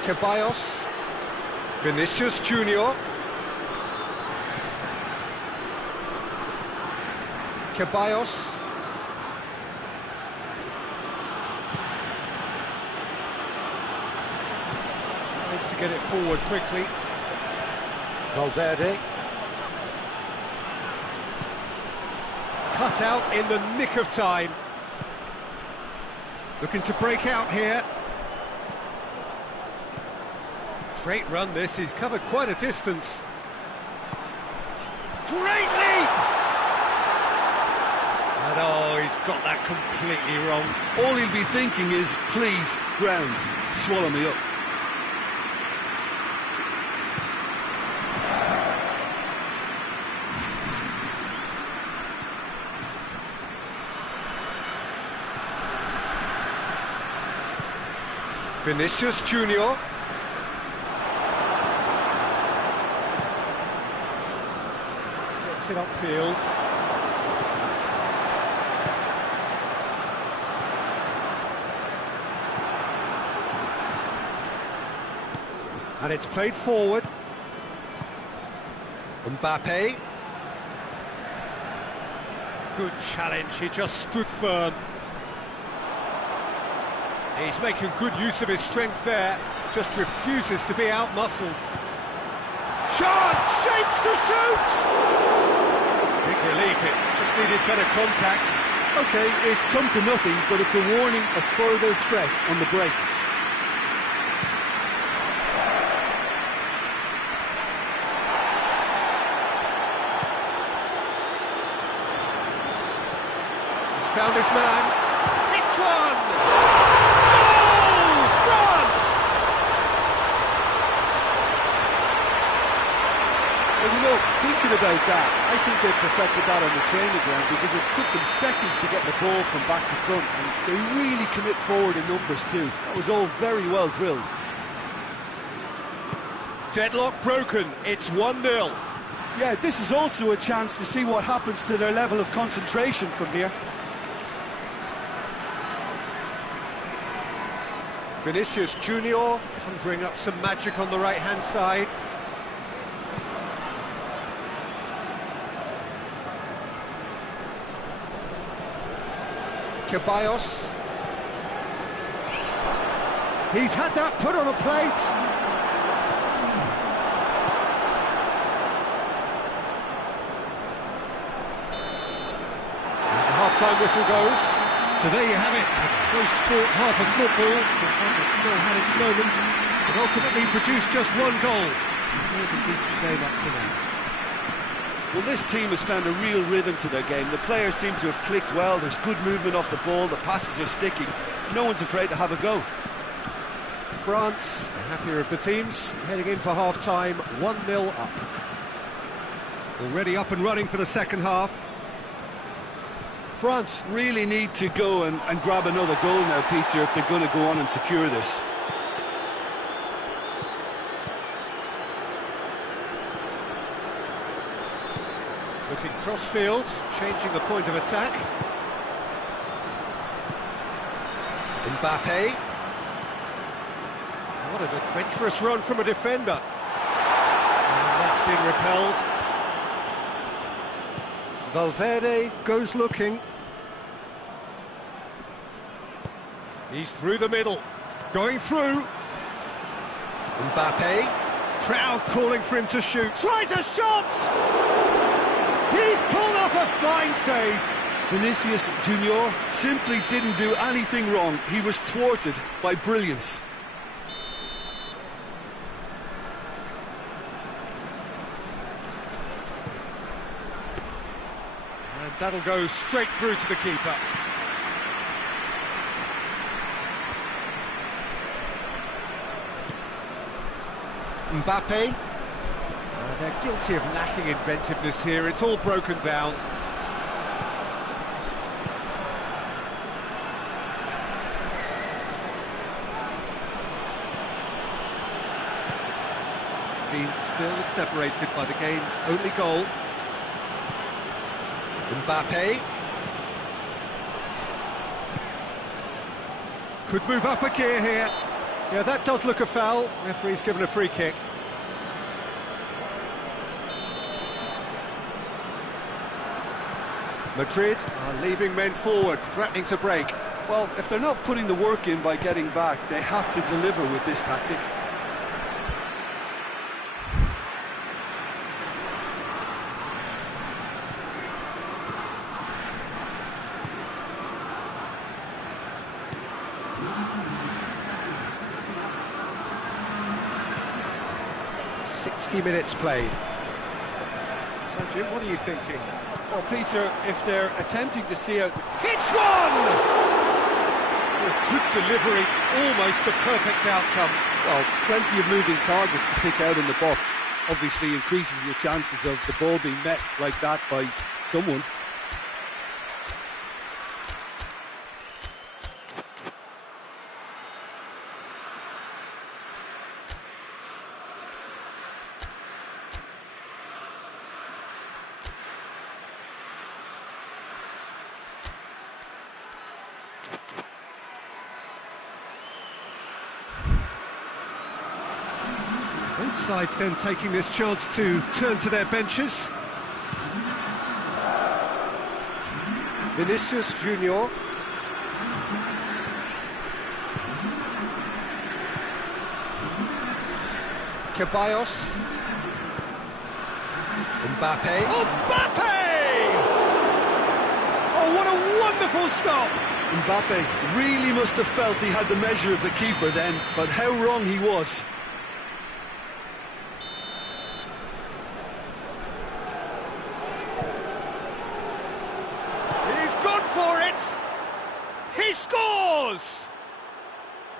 Ceballos. Vinicius Junior. Ceballos. Tries to get it forward quickly. Valverde. Cut out in the nick of time. Looking to break out here. Great run this, he's covered quite a distance. Great leap! And oh, he's got that completely wrong. All he'll be thinking is, please, ground, swallow me up. Vinicius Junior. Gets it upfield. And it's played forward. Mbappe. Good challenge, he just stood firm. He's making good use of his strength there, just refuses to be out-muscled. Chance, shapes to shoot! Big relief, it just needed better contact. Okay, it's come to nothing, but it's a warning of further threat on the break. Found his man, hits one! Goal! France! Well, you know, thinking about that, I think they perfected that on the training ground because it took them seconds to get the ball from back to front, and they really commit forward in numbers too. That was all very well drilled. Deadlock broken, it's 1-0. Yeah, this is also a chance to see what happens to their level of concentration from here. Vinicius Junior conjuring up some magic on the right-hand side. Ceballos. He's had that put on a plate. And the half-time whistle goes. So there you have it, a close fought half of football. The fun that still had its moments, but ultimately produced just one goal. More than decent game up to now. Well, this team has found a real rhythm to their game. The players seem to have clicked well. There's good movement off the ball. The passes are sticking. No one's afraid to have a go. France, the happier of the teams, heading in for half-time, 1-0 up. Already up and running for the second half. France really need to go and grab another goal now, Peter, if they're going to go on and secure this. Looking cross-field, changing the point of attack. Mbappe. What an adventurous run from a defender. And that's been repelled. Valverde goes looking. He's through the middle, going through. Mbappe. Crowd calling for him to shoot. Tries a shot! He's pulled off a fine save. Vinicius Junior simply didn't do anything wrong. He was thwarted by brilliance. And that'll go straight through to the keeper. Mbappe. They're guilty of lacking inventiveness here. It's all broken down. Been still separated by the game's only goal. Mbappe. Could move up a gear here. Yeah, that does look a foul. Referee's given a free kick. Madrid are leaving men forward, threatening to break. Well, if they're not putting the work in by getting back, they have to deliver with this tactic. Minutes played. So Jim, what are you thinking? Well, Peter, if they're attempting to see out... Hits one! Good delivery, almost the perfect outcome. Well, plenty of moving targets to pick out in the box. Obviously increases your chances of the ball being met like that by someone. Both sides then taking this chance to turn to their benches. Vinicius Junior. Ceballos. Mbappe. Mbappe! Oh, what a wonderful stop! Mbappe really must have felt he had the measure of the keeper then, but how wrong he was. He's gone for it! He scores!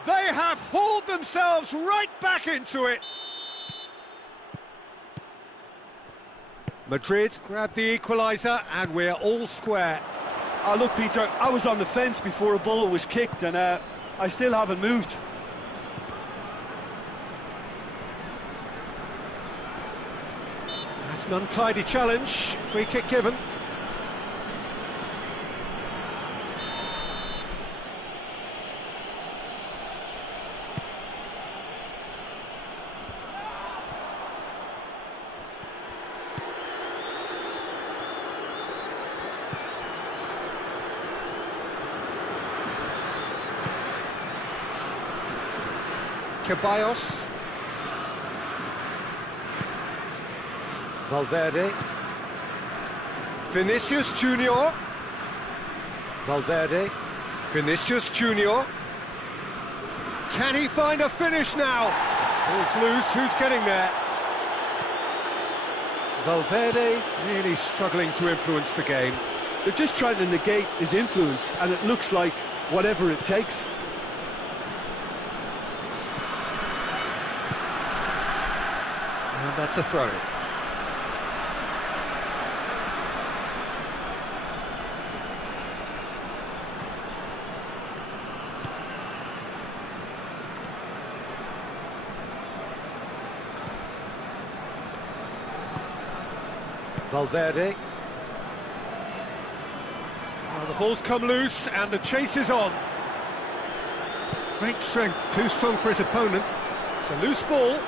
They have hauled themselves right back into it. Madrid grab the equaliser and we're all square. Oh, look, Peter, I was on the fence before a ball was kicked, and I still haven't moved. That's an untidy challenge. Free kick given. Ceballos. Valverde. Vinicius Junior. Valverde. Vinicius Junior. Can he find a finish now? Ball's loose, who's getting there? Valverde really struggling to influence the game. They're just trying to negate his influence, and it looks like whatever it takes. And that's a throw. Valverde. Well, the ball's come loose and the chase is on. Great strength, too strong for his opponent. It's a loose ball.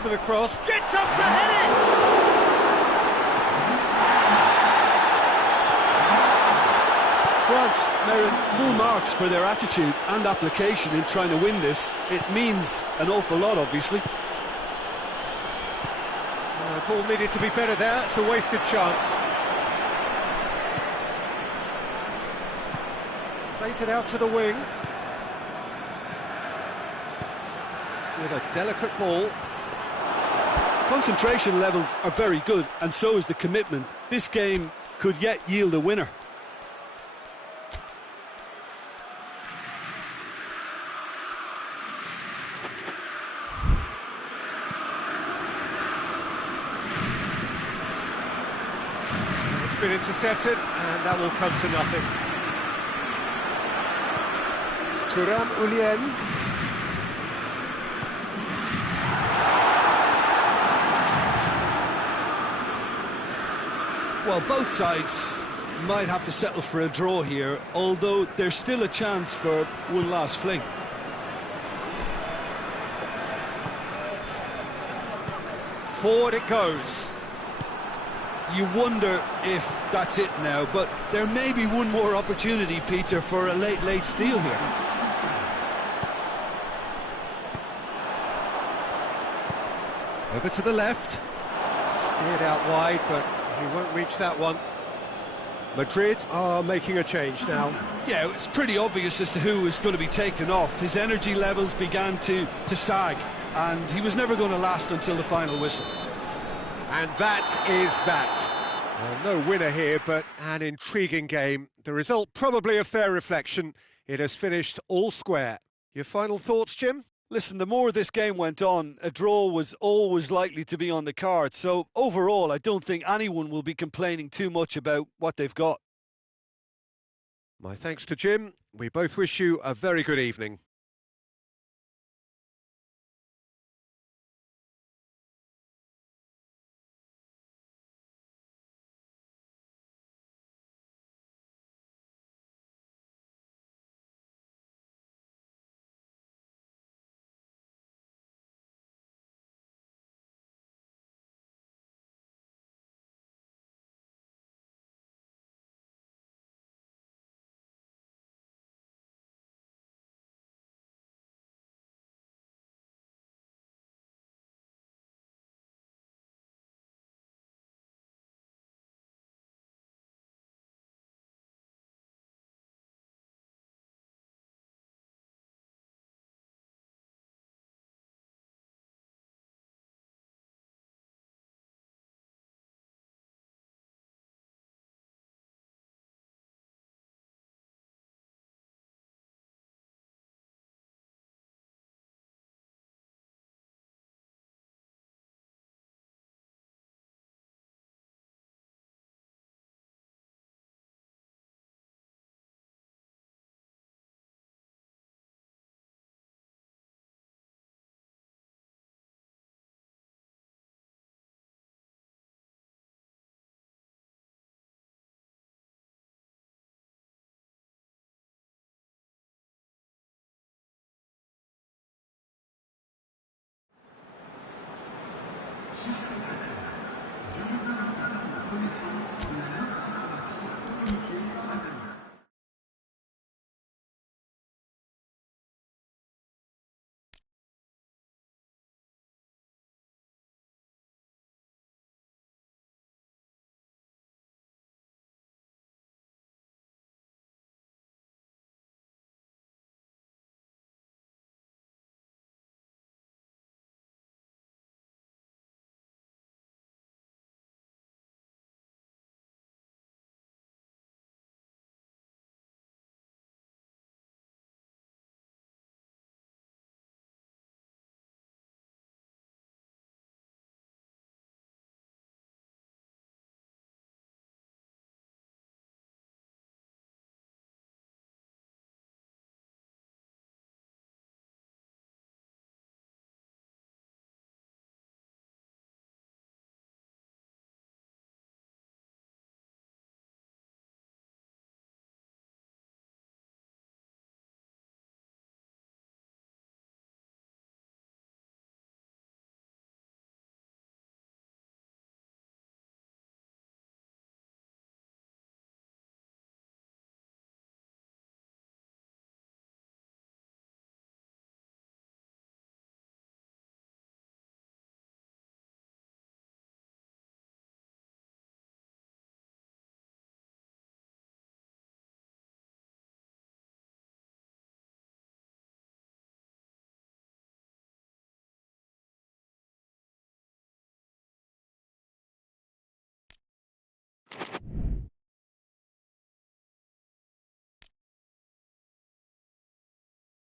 For the cross, gets up to head it! France merit full marks for their attitude and application in trying to win this. It means an awful lot, obviously. Ball needed to be better there, it's a wasted chance. Plays it out to the wing. With a delicate ball. Concentration levels are very good, and so is the commitment. This game could yet yield a winner. It's been intercepted, and that will come to nothing. Thuram Ulien. Well, both sides might have to settle for a draw here, although there's still a chance for one last fling. Forward it goes. You wonder if that's it now, but there may be one more opportunity, Peter, for a late steal here. Over to the left. Steered out wide, but he won't reach that one. Madrid are making a change now. Yeah, it's pretty obvious as to who was going to be taken off. His energy levels began to sag, and he was never going to last until the final whistle. And that is that. Well, no winner here, but an intriguing game. The result probably a fair reflection. It has finished all square. Your final thoughts, Jim? Listen, the more this game went on, a draw was always likely to be on the card. So overall, I don't think anyone will be complaining too much about what they've got. My thanks to Jim. We both wish you a very good evening.